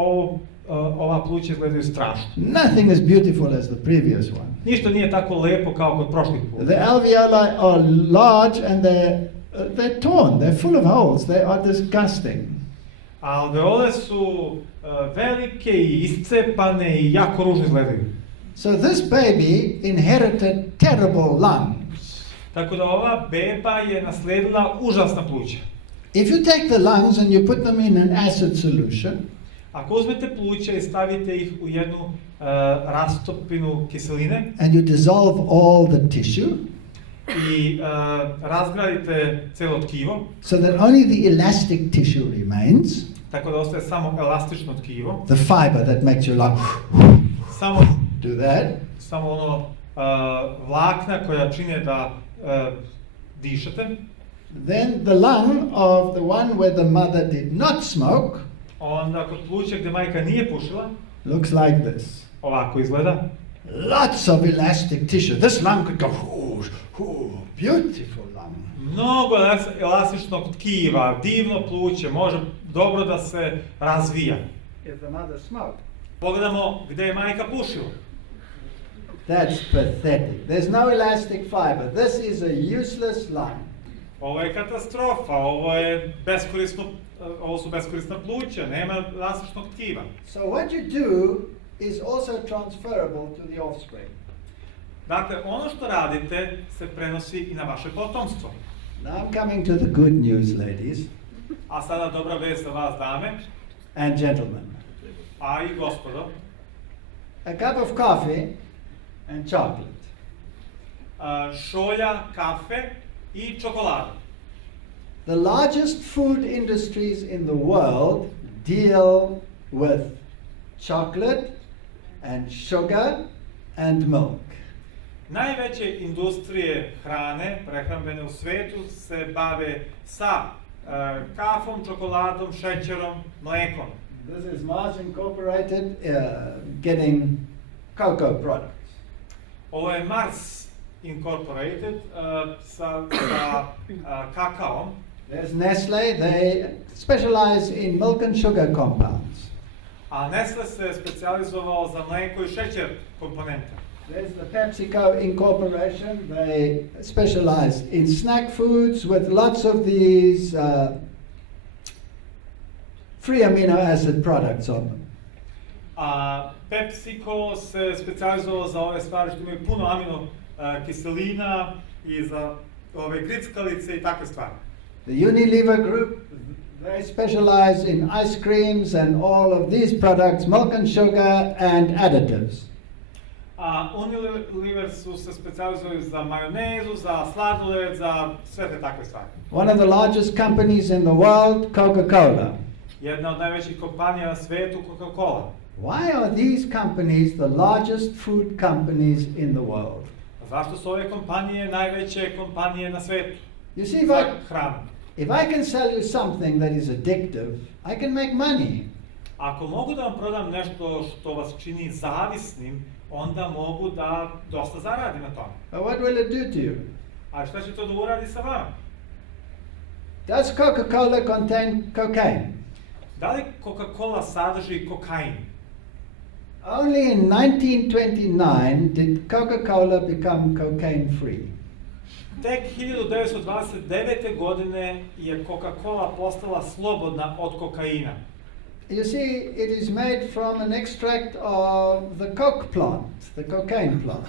ova pluća izgledaju strašno. Nothing as beautiful as the previous one. Ništa nije tako lepo kao kod prošlih pluća. The alveoli are large and they're torn. They're full of holes. They are disgusting. Alveole su velike i iscepane i jako ružno izgledaju. So this baby inherited terrible lungs. Tako da ova beba je naslijedila užasna pluća. If you take the lungs and you put them in an acid solution, Ako uzmete pluća i stavite ih u jednu rastopinu kiseline and you dissolve all the tissue, i razgradite celo tkivo, so that only the elastic tissue remains, tako da ostaje samo elastično tkivo, the fiber that makes your lung samo do that, ono vlakna koja čine da dišete. Then the lung of the one where the mother did not smoke Onda kod pluća gdje majka nije pušila, looks like this. ovako izgleda. Lots of elastic tissue. This lung could go, beautiful lung. Mnogo elastičnog tkiva, divno pluće, može dobro da se razvija. If the mother smoked. Pogledamo gdje je majka pušila. That's pathetic. There's no elastic fiber. This is a useless lung. Ovo je katastrofa, ovo su beskorisna pluća, nema elastičnog tkiva. So what you do is also transferable to the offspring. Dakle, ono što radite se prenosi i na vaše potomstvo. Now I'm coming to the good news, ladies A sada dobra vest za vas, dame, and gentlemen. a i gospodo. A cup of coffee and chocolate. Šolja, kafe i čokolada. The largest food industries in the world deal with chocolate and sugar and milk. Najveće industrije hrane, prehrambene u svetu, se bave sa kafom, čokoladom, šećerom, mlekom. This is Mars Incorporated getting cocoa products. Ovo je Mars Incorporated sa kakaom. There's Nestle, they specialize in milk and sugar compounds. A Nestle se specijalizovao za mleko i šećer komponente. There's the PepsiCo Incorporation, they specialize in snack foods with lots of these free amino acid products on them. A PepsiCo se specijalizovao za ove stvari što imaju puno amino kiselina i za ove grickalice i takve stvari. The Unilever Group, they specialize in ice creams and all of these products, milk and sugar and additives. A Unilever su se specijalizovali za majonezu, za sladoled, za sve te takve stvari. One of the largest companies in the world, Coca-Cola. Jedna od najvećih kompanija na svetu, Coca-Cola. Why are these companies the largest food companies in the world? Zašto su ove kompanije najveće kompanije na svetu? You see, Za hranu. if I can sell you something that is addictive, I can make money. Ako mogu da vam prodam nešto što vas čini zavisnim, onda mogu da dosta zaradim na tome. But what will it do to you? A šta će to da uradi sa vama? Does Coca-Cola contain cocaine? Da li Coca-Cola sadrži kokain? Only in 1929 did Coca-Cola become cocaine free. Tek 1929. godine je Coca-Cola postala slobodna od kokaina. You see, it is made from an extract of the coke plant, the cocaine plant.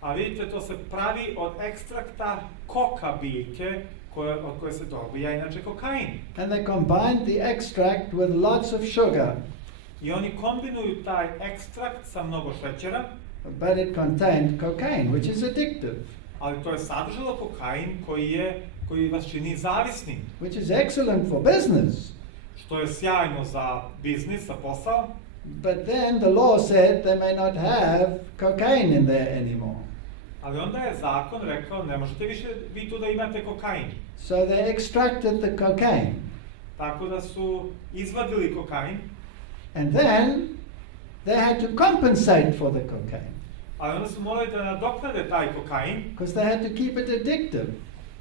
A vidite, to se pravi od ekstrakta koka biljke od koje se dobija inače kokain. And they combined the extract with lots of sugar. I oni kombinuju taj ekstrakt sa mnogo šećera. But it contained cocaine, which is addictive. Ali to je sadržalo kokain koji vas čini zavisnim. Which is excellent for business. Što je sjajno za biznis, za posao. But then the law said they may not have cocaine in there anymore. Ali onda je zakon rekao ne možete više vi tu da imate kokain. So they extracted the cocaine. Tako da su izvadili kokain. And then they had to compensate for the cocaine. Ali onda su morali da nadoknade taj kokain. Because they had to keep it addictive.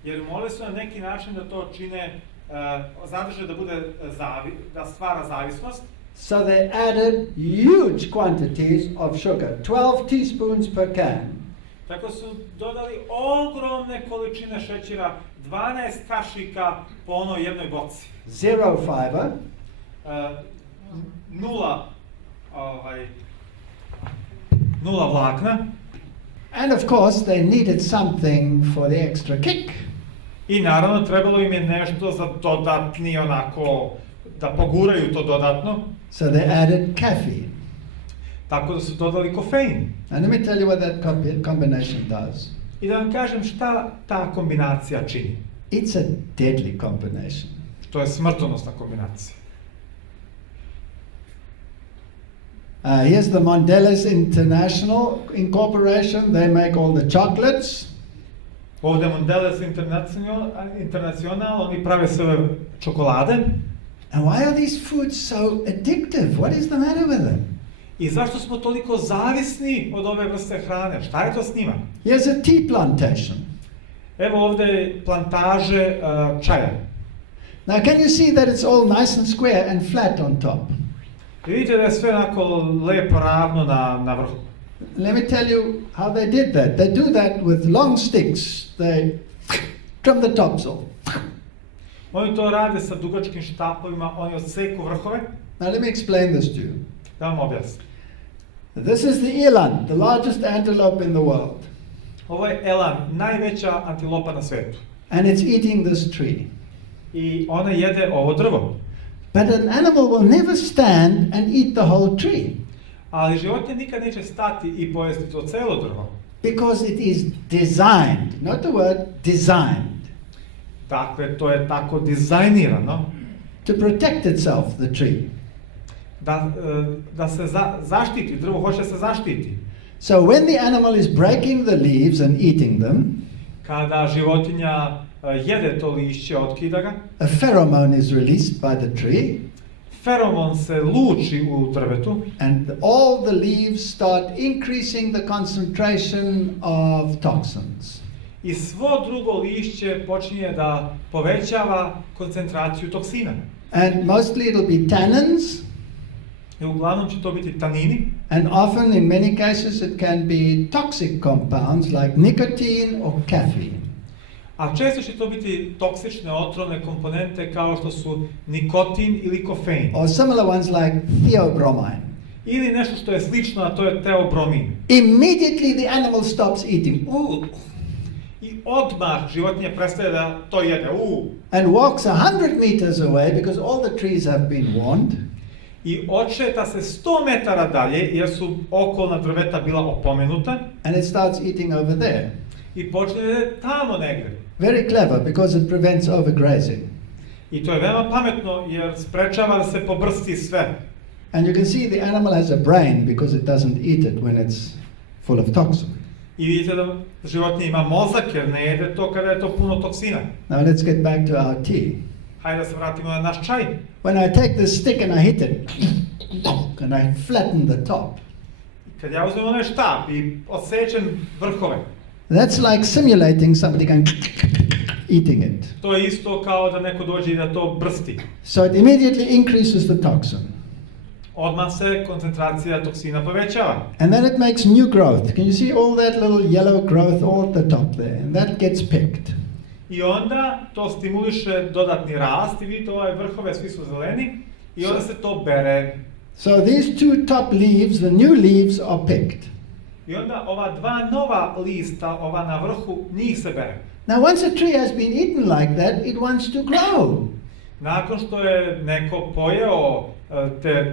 Jer morali su na neki način da to čine, zadrže da bude da stvara zavisnost. So they added huge quantities of sugar, 12 teaspoons per can. Tako su dodali ogromne količine šećera, 12 kašika po onoj jednoj boci. Zero fiber. Nula vlakna. And of course they needed something for the extra kick. I naravno trebalo im je nešto za dodatni onako, da poguraju to dodatno. So they added caffeine. Tako da su dodali kofein. And let me tell you what that combination does. I da vam kažem šta ta kombinacija čini. It's a deadly combination. To je smrtonosna kombinacija. Here's the Mondelez International Incorporation. They make all the chocolates. Ovdje Mondelez International, oni prave sve ove čokolade. And why are these foods so addictive? What is the matter with them? I zašto smo toliko zavisni od ove vrste hrane? Šta je to s njima? Here's a tea plantation. Evo ovdje plantaže čaja. Now can you see that it's all nice and square and flat on top? Vidite da je sve onako lepo ravno na vrhu. Let me tell you how they did that. They do that with long sticks. They trim the tops off. Oni to rade sa dugačkim štapovima, oni odseku vrhove. Now let me explain this to you. Da vam objasnim. This is the eland, the largest antelope in the world. Ovo je elan, najveća antilopa na svetu. And it's eating this tree. I ona jede ovo drvo. But an animal will never stand and eat the whole tree. Ali životinja nikad neće stati i pojesti to celo drvo. Because it is designed, not the word, designed. Dakle, to je tako dizajnirano. To protect itself, the tree. Da se zaštiti, drvo hoće da se zaštiti. So when the animal is breaking the leaves and eating them, kada životinja jede to lišće, otkida ga, a pheromone is released by the tree. Feromon se luči u drvetu. And all the leaves start increasing the concentration of toxins. I svo drugo lišće počinje da povećava koncentraciju toksina. And mostly it'll be tannins. I uglavnom će to biti tanini. And often in many cases it can be toxic compounds like nicotine or caffeine. A često će to biti toksične otrovne komponente kao što su nikotin ili kofein. Or similar ones like theobromine. Ili nešto što je slično, a to je teobromin. Immediately the animal stops eating. I odmah životinja prestaje da to jede. And walks 100 meters away because all the trees have been warned. I odšeta se 100 metara dalje jer su okolna drveta bila opomenuta. And it starts eating over there. I počne da jede tamo negdje. Very clever because it prevents overgrazing. I to je veoma pametno jer sprečava da se pobrsti sve. And you can see the animal has a brain because it doesn't eat it when it's full of toxin. I vidite da životinja ima mozak jer ne jede to kada je to puno toksina. Now let's get back to our tea. Hajde da se vratimo na naš čaj. When I take this stick and I hit it, and I flatten the top. Kad ja uzmem onaj štap i odsečem vrhove. That's like simulating somebody going eating it. To je isto kao da neko dođe i da to brsti. So it immediately increases the toxin. Odmah se koncentracija toksina povećava. And then it makes new growth. Can you see all that little yellow growth all at the top there? And that gets picked. I onda to stimuliše dodatni rast i vidite ove vrhove svi su zeleni i onda se to bere. So these two top leaves, the new leaves are picked. I onda ova dva nova lista, ova na vrhu, njih se bere. Now once a tree has been eaten like that, it wants to grow. Nakon što je neko pojeo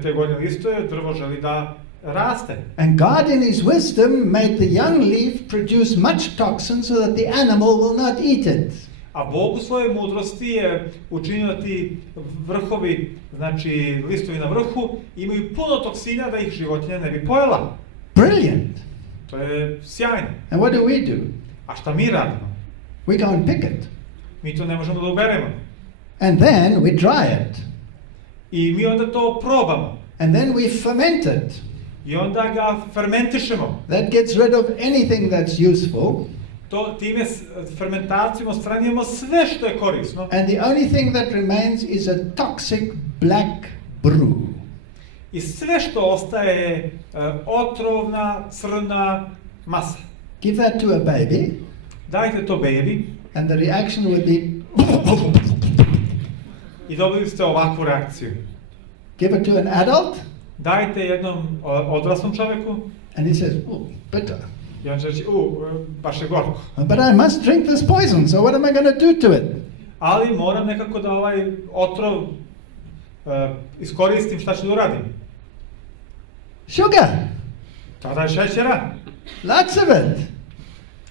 te godine listove, drvo želi da raste. And God in his wisdom made the young leaf produce much toxin so that the animal will not eat it. A Bog u svojoj mudrosti je učinio da ti vrhovi, znači listovi na vrhu, imaju puno toksina da ih životinja ne bi pojela. Brilliant. To je sjajno. And what do? A šta mi radimo? We go and pick it. Mi to ne možemo da uberemo. And then we dry it. I mi onda to probamo. And then we ferment it. I onda ga fermentišemo. That gets rid of anything that's useful. Time fermentacijom odstranjujemo sve što je korisno. And the only thing that remains is a toxic black brew. I sve što ostaje je otrovna crna masa. Give that to a baby. Dajte to baby. And the reaction would be I dobili ste ovakvu reakciju. Give it to an adult. Dajte jednom odraslom čovjeku. And he says, bitter. I on će reći, baš je gorko. But I must drink this poison, so what am I going to do to it? Ali moram nekako da ovaj otrov iskoristim, šta ću da uradim? Sugar. Tada je šećera. Lots of it.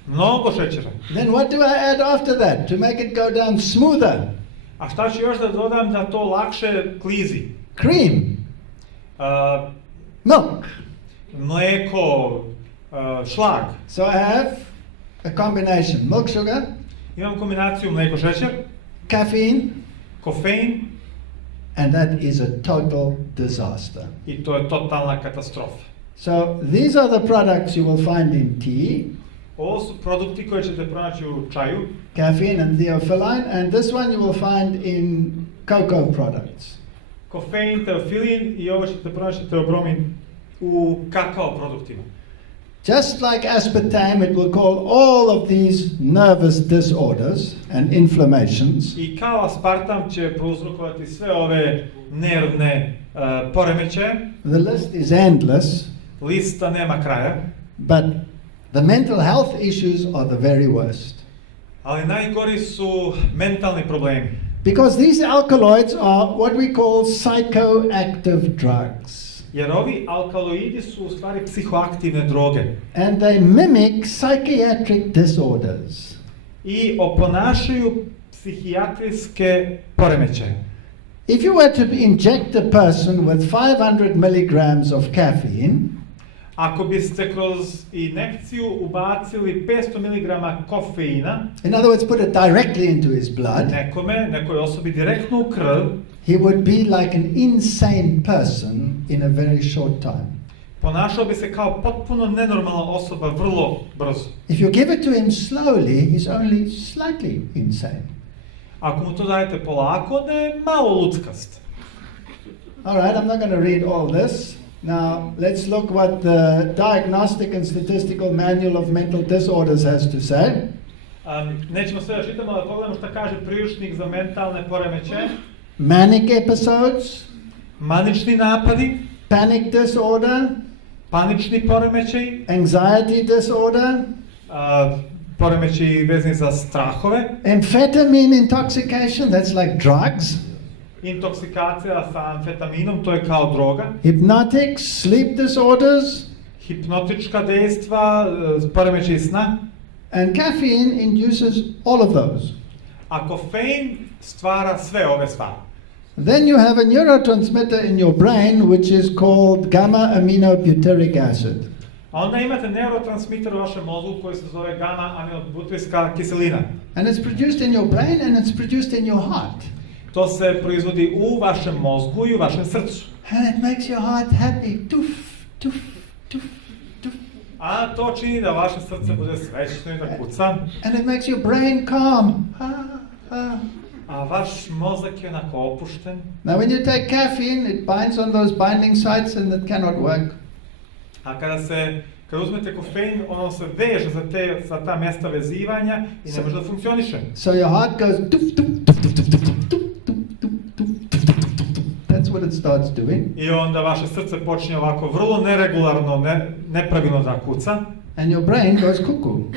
Mnogo šećera. Then what do I add after that to make it go down smoother? A šta ću još da dodam da to lakše klizi? Cream. Milk. Mleko, šlag. So I have a combination: milk sugar, Imam kombinaciju mlijeko šećer, caffeine, kofein and that is a total disaster. i to je totalna katastrofa. So these are the products you will find in tea, Ovo su produkti koje ćete pronaći u čaju, caffeine and theophylline, and this one you will find in cocoa products. kofein, teofilin i ovo ćete pronaći teobromin u kakao produktima. Just like aspartame, it will cause all of these nervous disorders and inflammations. I kao aspartam će prouzrokovati sve ove nervne poremećaje. The list is endless, Lista nema kraja, but the mental health issues are the very worst. ali najgori su mentalni problemi. Because these alkaloids are what we call psychoactive drugs. Jer ovi alkaloidi su u stvari psihoaktivne droge And they mimic psychiatric disorders. i oponašaju psihijatrijske poremećaje. If you were to inject a person with 500 milligrams of caffeine, Ako biste kroz injekciju ubacili 500 mg kofeina in other words, put it directly into his blood, nekoj osobi direktno u krv, he would be like an insane person in a very short time. ponašao bi se kao potpuno nenormalna osoba vrlo brzo. If you give it to him slowly, he's only slightly insane. Ako mu to dajete polako, onda je malo luckast. All right, I'm not going to read all this. Now, let's look what the Diagnostic and Statistical Manual of Mental Disorders has to say. Nećemo sve da čitamo, da pogledamo šta kaže priručnik za mentalne poremećaje. Manic episodes, Manični napadi, panic disorder, panični poremećaj, anxiety disorder, poremećaji vezani za strahove, amphetamine intoxication, that's like drugs, intoksikacija sa amfetaminom, to je kao droga, hypnotics, sleep disorders, hipnotička dejstva, poremećaji sna, and caffeine induces all of those. a kofein stvara sve ove stvari. Then you have a neurotransmitter in your brain which is called gamma aminobutyric acid. A onda imate neurotransmiter u vašem mozgu koji se zove gamma aminobutyriska kiselina. And it's produced in your brain and it's produced in your heart. To se proizvodi u vašem mozgu i u vašem srcu. And it makes your heart happy. Tuf, tuf, tuf, tuf. A to čini da vaše srce bude srećno i da kuca. And it makes your brain calm. A vaš mozak je onako opušten. Now when you take caffeine, it binds on those binding sites and it cannot work. A kada uzmete kofein, ono se veže za ta mjesta vezivanja i ne može da funkcioniše. So your heart goes tuf, tuf, tuf, tuf, tuf, tuf, tuf, tuf, tuf, tuf, tuf. That's what it starts doing. I onda vaše srce počinje ovako vrlo neregularno, nepravilno da kuca. And your brain goes cuckoo.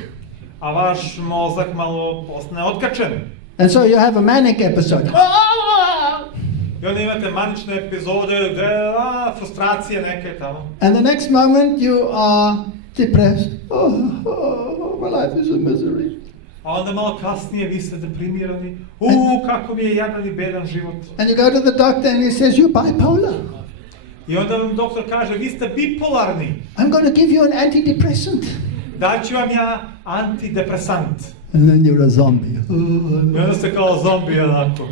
A vaš mozak malo postane otkačen. And so you have a manic episode. I onda imate manične epizode gde frustracije neke tamo. And the next moment you are depressed. My life is a misery. A onda malo kasnije vi ste deprimirani. Kako mi je jadan i bedan život. And you go to the doctor and he says, you're bipolar. I onda vam doktor kaže, vi ste bipolarni. I'm going to give you an antidepressant. Daću vam ja antidepresant. And then you're a zombie. I onda ste kao zombi onako.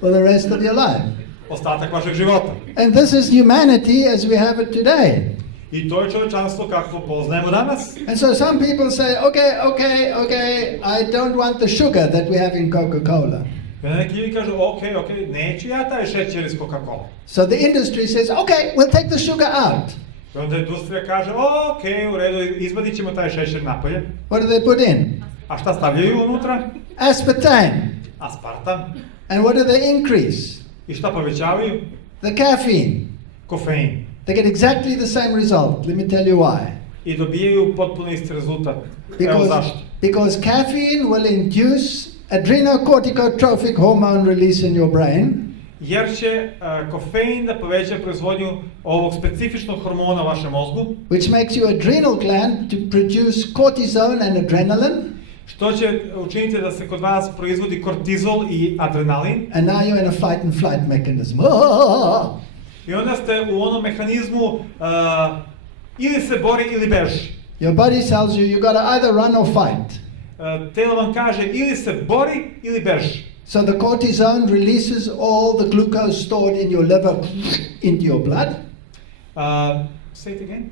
For the rest of your life. Ostatak vašeg života. And this is humanity as we have it today. I to je čovječanstvo kako poznajemo danas. And so some people say, okay, I don't want the sugar that we have in Coca-Cola. I onda neki ljudi kažu, ok, neću ja taj šećer iz Coca-Cola. So the industry says, okay, we'll take the sugar out. I onda industrija kaže, ok, u redu, izvadit ćemo taj šećer napolje. What do they put in? A šta stavljaju unutra? Aspartame. Aspartam. And what do they increase? I šta povećavaju? The caffeine. Kofein. They get exactly the same result. Let me tell you why. I dobijaju potpuno isti rezultat. Evo zašto. Because caffeine will induce adrenocorticotropic hormone release in your brain. Jer će kofein da poveća proizvodnju ovog specifičnog hormona u vašem mozgu. Which makes your adrenal gland to produce cortisone and adrenaline. Što će učiniti da se kod vas proizvodi kortizol i adrenalin. And now you're in a fight and flight mechanism. I onda ste u onom mehanizmu ili se bori ili beži. Your body tells you got to either run or fight. Telo vam kaže ili se bori ili beži. So the cortisone releases all the glucose stored in your liver into your blood. Say it again.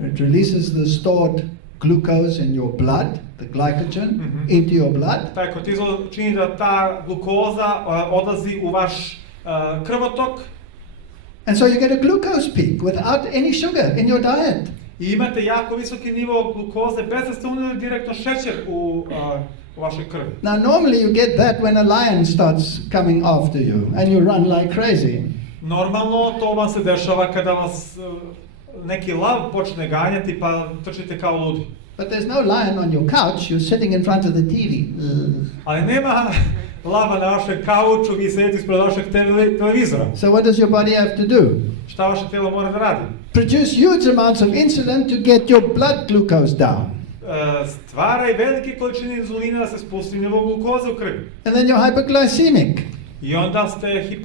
It releases the stored glucose in your blood, the glycogen, into your blood. Taj kortizol čini da ta glukoza odlazi u vaš krvotok. And so you get a glucose peak without any sugar in your diet. I imate jako visoki nivo glukoze bez da ste unijeli direktno šećer u vašoj krvi. Now normally you get that when a lion starts coming after you and you run like crazy. Normalno to vam se dešava kada vas neki lav počne ganjati pa trčite kao ludi. But there's no lion on your couch, you're sitting in front of the TV. Ali nema lava na vašem kauču, vi sedite ispred vašeg televizora. So what does your body have to do? Šta vaše tijelo mora da radi? Produce huge amounts of insulin to get your blood glucose down. Stvaraj velike količine inzulina da se spusti nivo glukoze u krvi. And then you're hypoglycemic. I onda ste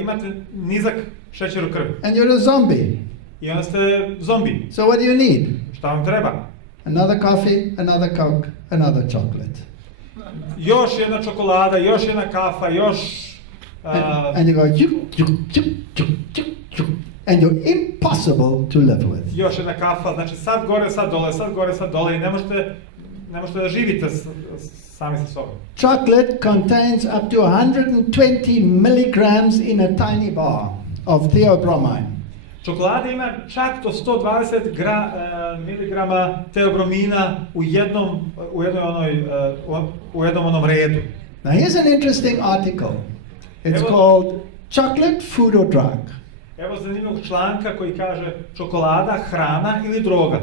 imate nizak šećer u krvi. And you're a zombie. I onda ste zombi. So what do you need? Šta vam treba? Another coffee, another Coke, another chocolate. Još jedna čokolada, još jedna kafa, još... And you go, and you're impossible to live with. Još jedna kafa, znači sad gore, sad dole, sad gore, sad dole i ne možete da živite sami sa sobom. Chocolate contains up to 120 milligrams in a tiny bar of theobromine. Čokolada ima čak do 120 miligrama teobromina u jednom onom redu. Now here's an interesting article. It's called Chocolate, Food or Drug. Evo zanimljivog članka koji kaže čokolada, hrana ili droga.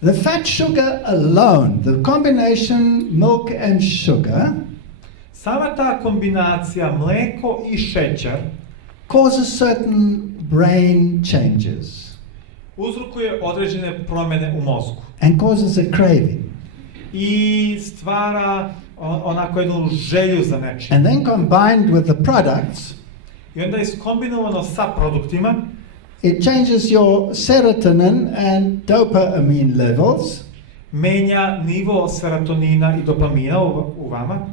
The fat sugar alone, the combination milk and sugar, sama ta kombinacija mleko i šećer causes certain brain changes. Uzrokuje određene promjene u mozgu. And causes a craving. I stvara onako jednu želju za nečim. And then combined with the products, I onda iskombinovano sa produktima, it changes your serotonin and dopamine levels. Menja nivo serotonina i dopamina u vama.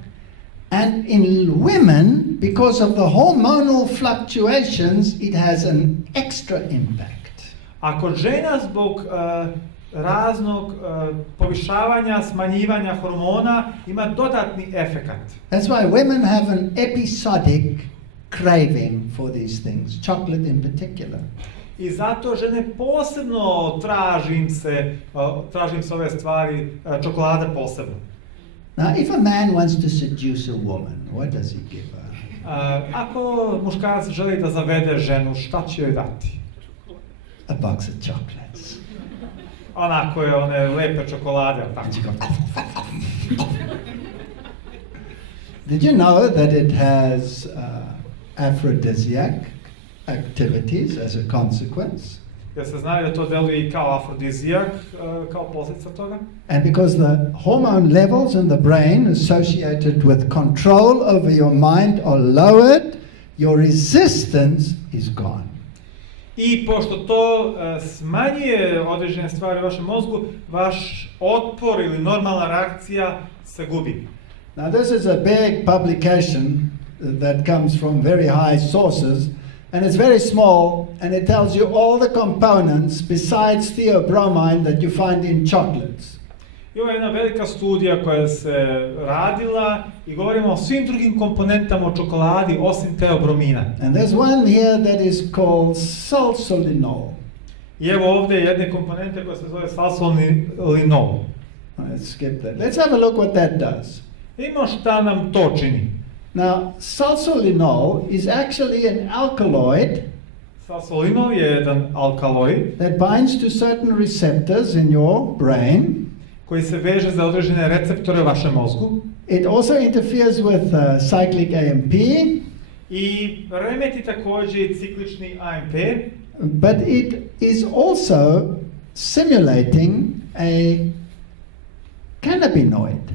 And in women, because of the hormonal fluctuations, it has an extra impact. A kod žena zbog raznog povišavanja, smanjivanja hormona ima dodatni efekat. That's why women have an episodic craving for these things, chocolate in particular. I zato žene posebno tražim se ove stvari, čokolada posebno. Now, if a man wants to seduce a woman, what does he give her? Ako muškarac želi da zavede ženu, šta će joj dati? A box of chocolates. Onako je one lepe čokolade, tako. Did you know that it has aphrodisiac activities as a consequence? Jeste znali da to deluje i kao afrodizijak, kao posljedica toga? And because the hormone levels in the brain associated with control over your mind are lowered, your resistance is gone. I pošto to smanjuje određene stvari u vašem mozgu, vaš otpor ili normalna reakcija se gubi. Now this is a big publication that comes from very high sources, and it's very small, and it tells you all the components besides theobromine that you find in chocolates. I ovo je jedna velika studija koja se radila i govorimo o svim drugim komponentama u čokoladi osim teobromina. And there's one here that is called salsolinol. I evo ovdje jedne komponente koja se zove salsolinol. Let's skip that. Let's have a look what that does. Vidimo šta nam to čini. Now, salsolinol is actually an alkaloid. Salsolinol je jedan alkaloid that binds to certain receptors in your brain. Koji se veže za određene receptore u vašem mozgu. It also interferes with cyclic AMP. I remeti također ciklični AMP. But it is also simulating a cannabinoid.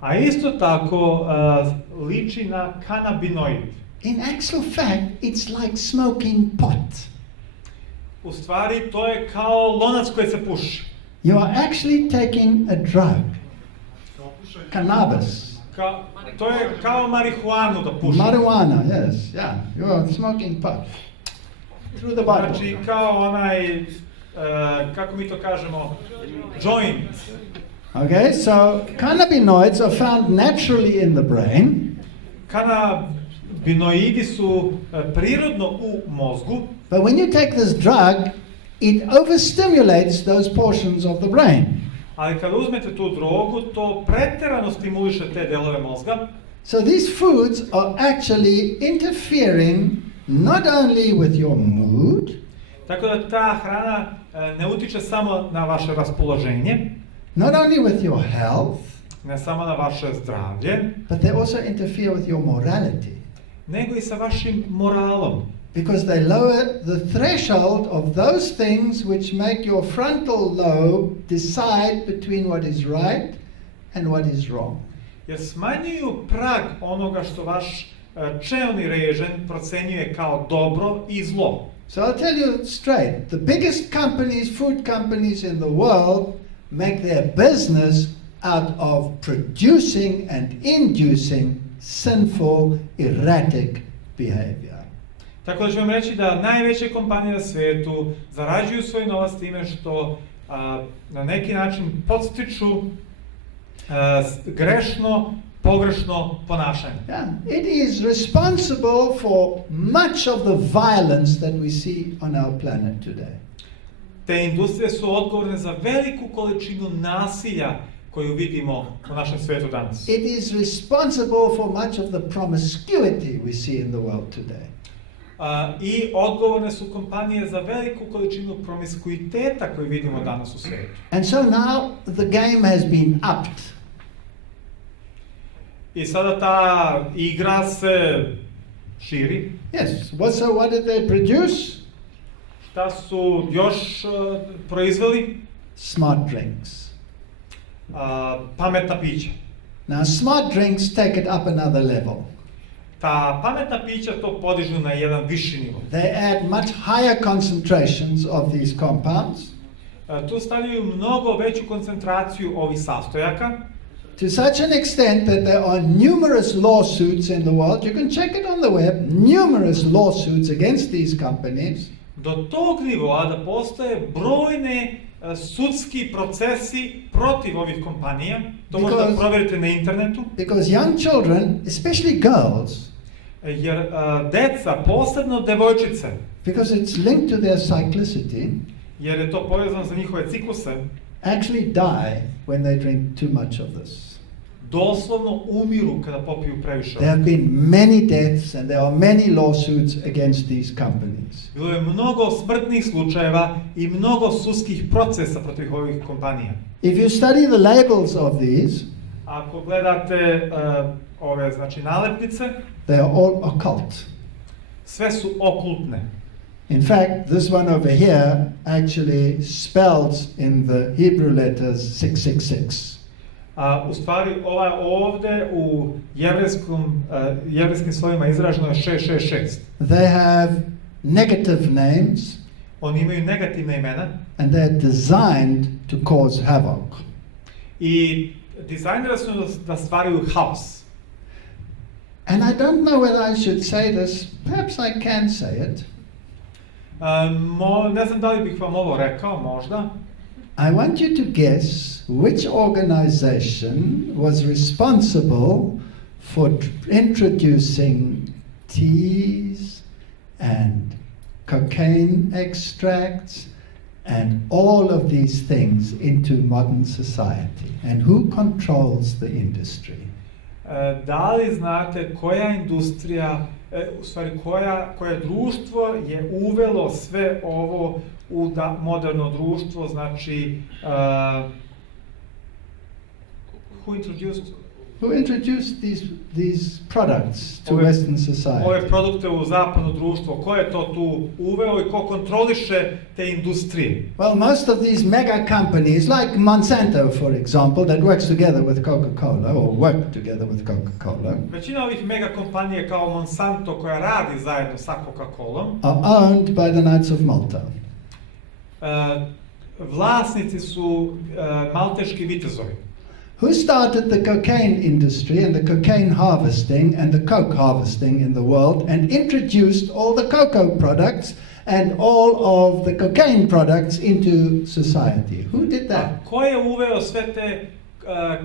A isto tako liči na kanabinoid. In actual fact, it's like smoking pot. U stvari to je kao lonac koji se puši. You are actually taking a drug, cannabis. To je kao marihuanu da pušite. Marijuana, yes, yeah. You are smoking pot through the bottle. Znači kao onaj, kako mi to kažemo, joint. Okay, so cannabinoids are found naturally in the brain. Kanabinoidi su prirodno u mozgu. But when you take this drug, it overstimulates those portions of the brain. Ali kada uzmete tu drogu, to preterano stimuliše te delove mozga. So these foods are actually interfering not only with your mood, Tako da ta hrana ne utiče samo na vaše raspoloženje, not only with your health, ne samo na vaše zdravlje, but they also interfere with your morality. nego i sa vašim moralom. Because they lower the threshold of those things which make your frontal lobe decide between what is right and what is wrong. Jer smanjuju prag onoga što vaš čelni režen procenjuje kao dobro i zlo. So I'll tell you straight, the biggest companies, food companies in the world, make their business out of producing and inducing sinful, erratic behavior. Tako da ću vam reći da najveće kompanije na svijetu zarađuju svoj novac time što na neki način podstiču grešno, pogrešno ponašanje. Yeah, it is responsible for much of the violence that we see on our planet today. Te industrije su odgovorne za veliku količinu nasilja koju vidimo u našem svijetu danas. It is responsible for much of the promiscuity we see in the world today. I odgovorne su kompanije za veliku količinu promiskuiteta koju vidimo danas u svijetu. And so now the game has been upped. I sada ta igra se širi. Yes, so what did they produce? Šta su još proizveli? Smart drinks. Pametna pića. Now smart drinks take it up another level. Ta pametna pića to podižu na jedan viši nivo. They add much higher concentrations of these compounds. Tu stavljaju mnogo veću koncentraciju ovih sastojaka. To such an extent that there are numerous lawsuits in the world, you can check it on the web, numerous lawsuits against these companies. Do tog nivoa da postoje brojne sudski procesi protiv ovih kompanija. To možete provjeriti na internetu. Because young children, especially girls, jer deca, posebno devojčice, because it's linked to their cyclicity, jer je to povezano za njihove cikluse, actually die when they drink too much of this. Doslovno umiru kada popiju previše. There have been many deaths and there are many lawsuits against these companies. Bilo je mnogo smrtnih slučajeva i mnogo sudskih procesa protiv ovih kompanija. If you study the labels of these, ako gledate ove znači nalepnice, they are all occult. Sve su okultne. In fact, this one over here actually spells in the Hebrew letters 666. U stvari, ova ovde u jevrejskim slovima izraženo je 666. They have negative names. Oni imaju negativne imena. And they're designed to cause havoc. I dizajnirani su da stvaraju haos. And I don't know whether I should say this. Perhaps I can say it. Ne znam da li bih vam ovo rekao, možda. I want you to guess which organization was responsible for introducing teas and cocaine extracts and all of these things into modern society, and who controls the industry? Da li znate koja industrija, u stvari koje društvo je uvelo sve ovo u moderno društvo, znači Who introduced these products to Western society? Ove produkte u zapadno društvo, ko je to tu uveo i ko kontroliše te industrije? Well, most of these mega companies, like Monsanto, for example, that works together with Coca-Cola, or work together with Coca-Cola, većina ovih mega kompanije kao Monsanto koja radi zajedno sa Coca-Colom, are owned by the Knights of Malta. vlasnici su malteški vitezovi. Who started the cocaine industry and the cocaine harvesting and the coke harvesting in the world and introduced all the cocoa products and all of the cocaine products into society? Who did that? Ko je uveo sve te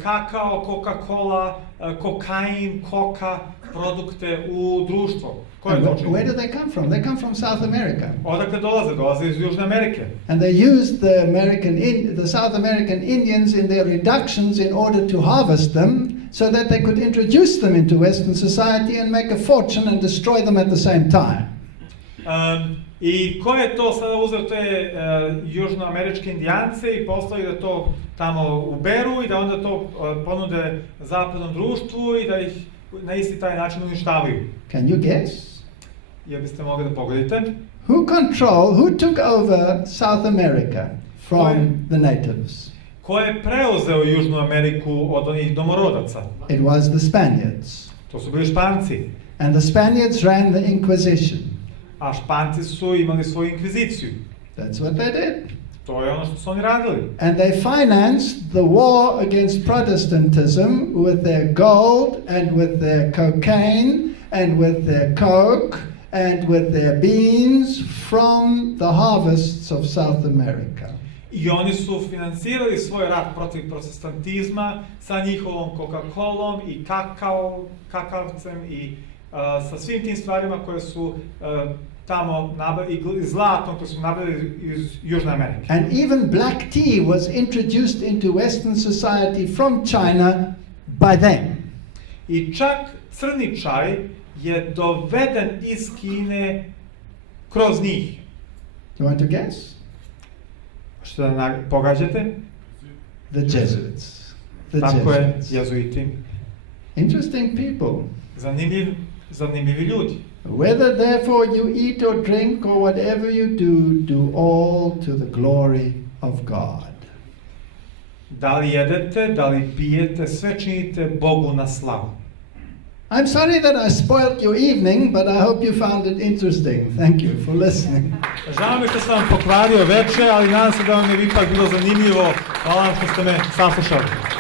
kakao, Coca-Cola, kokain, koka produkte u društvo? Ko je to učinio? Where do they come from? They come from South America. Odakle dolaze? Dolaze iz Južne Amerike. And they used the South American Indians in their reductions in order to harvest them so that they could introduce them into Western society and make a fortune and destroy them at the same time. I ko je to sada uzeo te južnoameričke indijance i poslali da to tamo uberu i da onda to ponude zapadnom društvu i da ih na isti taj način uništavaju? Can you guess? Jel biste mogli da pogledate? Who took over South America from the natives? Ko je preuzeo Južnu Ameriku od onih domorodaca? It was the Spaniards. To su bili Španci. And the Spaniards ran the Inquisition. A Španci su imali svoju inkviziciju. That's what they did. To je ono što su oni radili. And they financed the war against Protestantism with their gold and with their cocaine and with their coke and with their beans from the harvests of South America. I oni su finansirali svoj rat protiv protestantizma sa njihovom Coca-Colom i kakavcem i sa svim tim stvarima koje su tamo i zlatom koje su nabavili iz Južne Amerike. And even black tea was introduced into Western society from China by them. I čak crni čaj je doveden iz Kine kroz njih. Do you want to guess? Što da pogađate? The Jesuits. Tako je, jezuiti. Interesting people. Zanimljivi ljudi. Whether therefore you eat or drink or whatever you do all to the glory of God. Da li jedete, da li pijete, sve činite Bogu na slavu. I'm sorry that I spoiled your evening, but I hope you found it interesting. Thank you for listening. Žao mi što sam vam pokvario večer, ali nadam se da vam je ipak bilo zanimljivo. Hvala vam što ste me saslušali.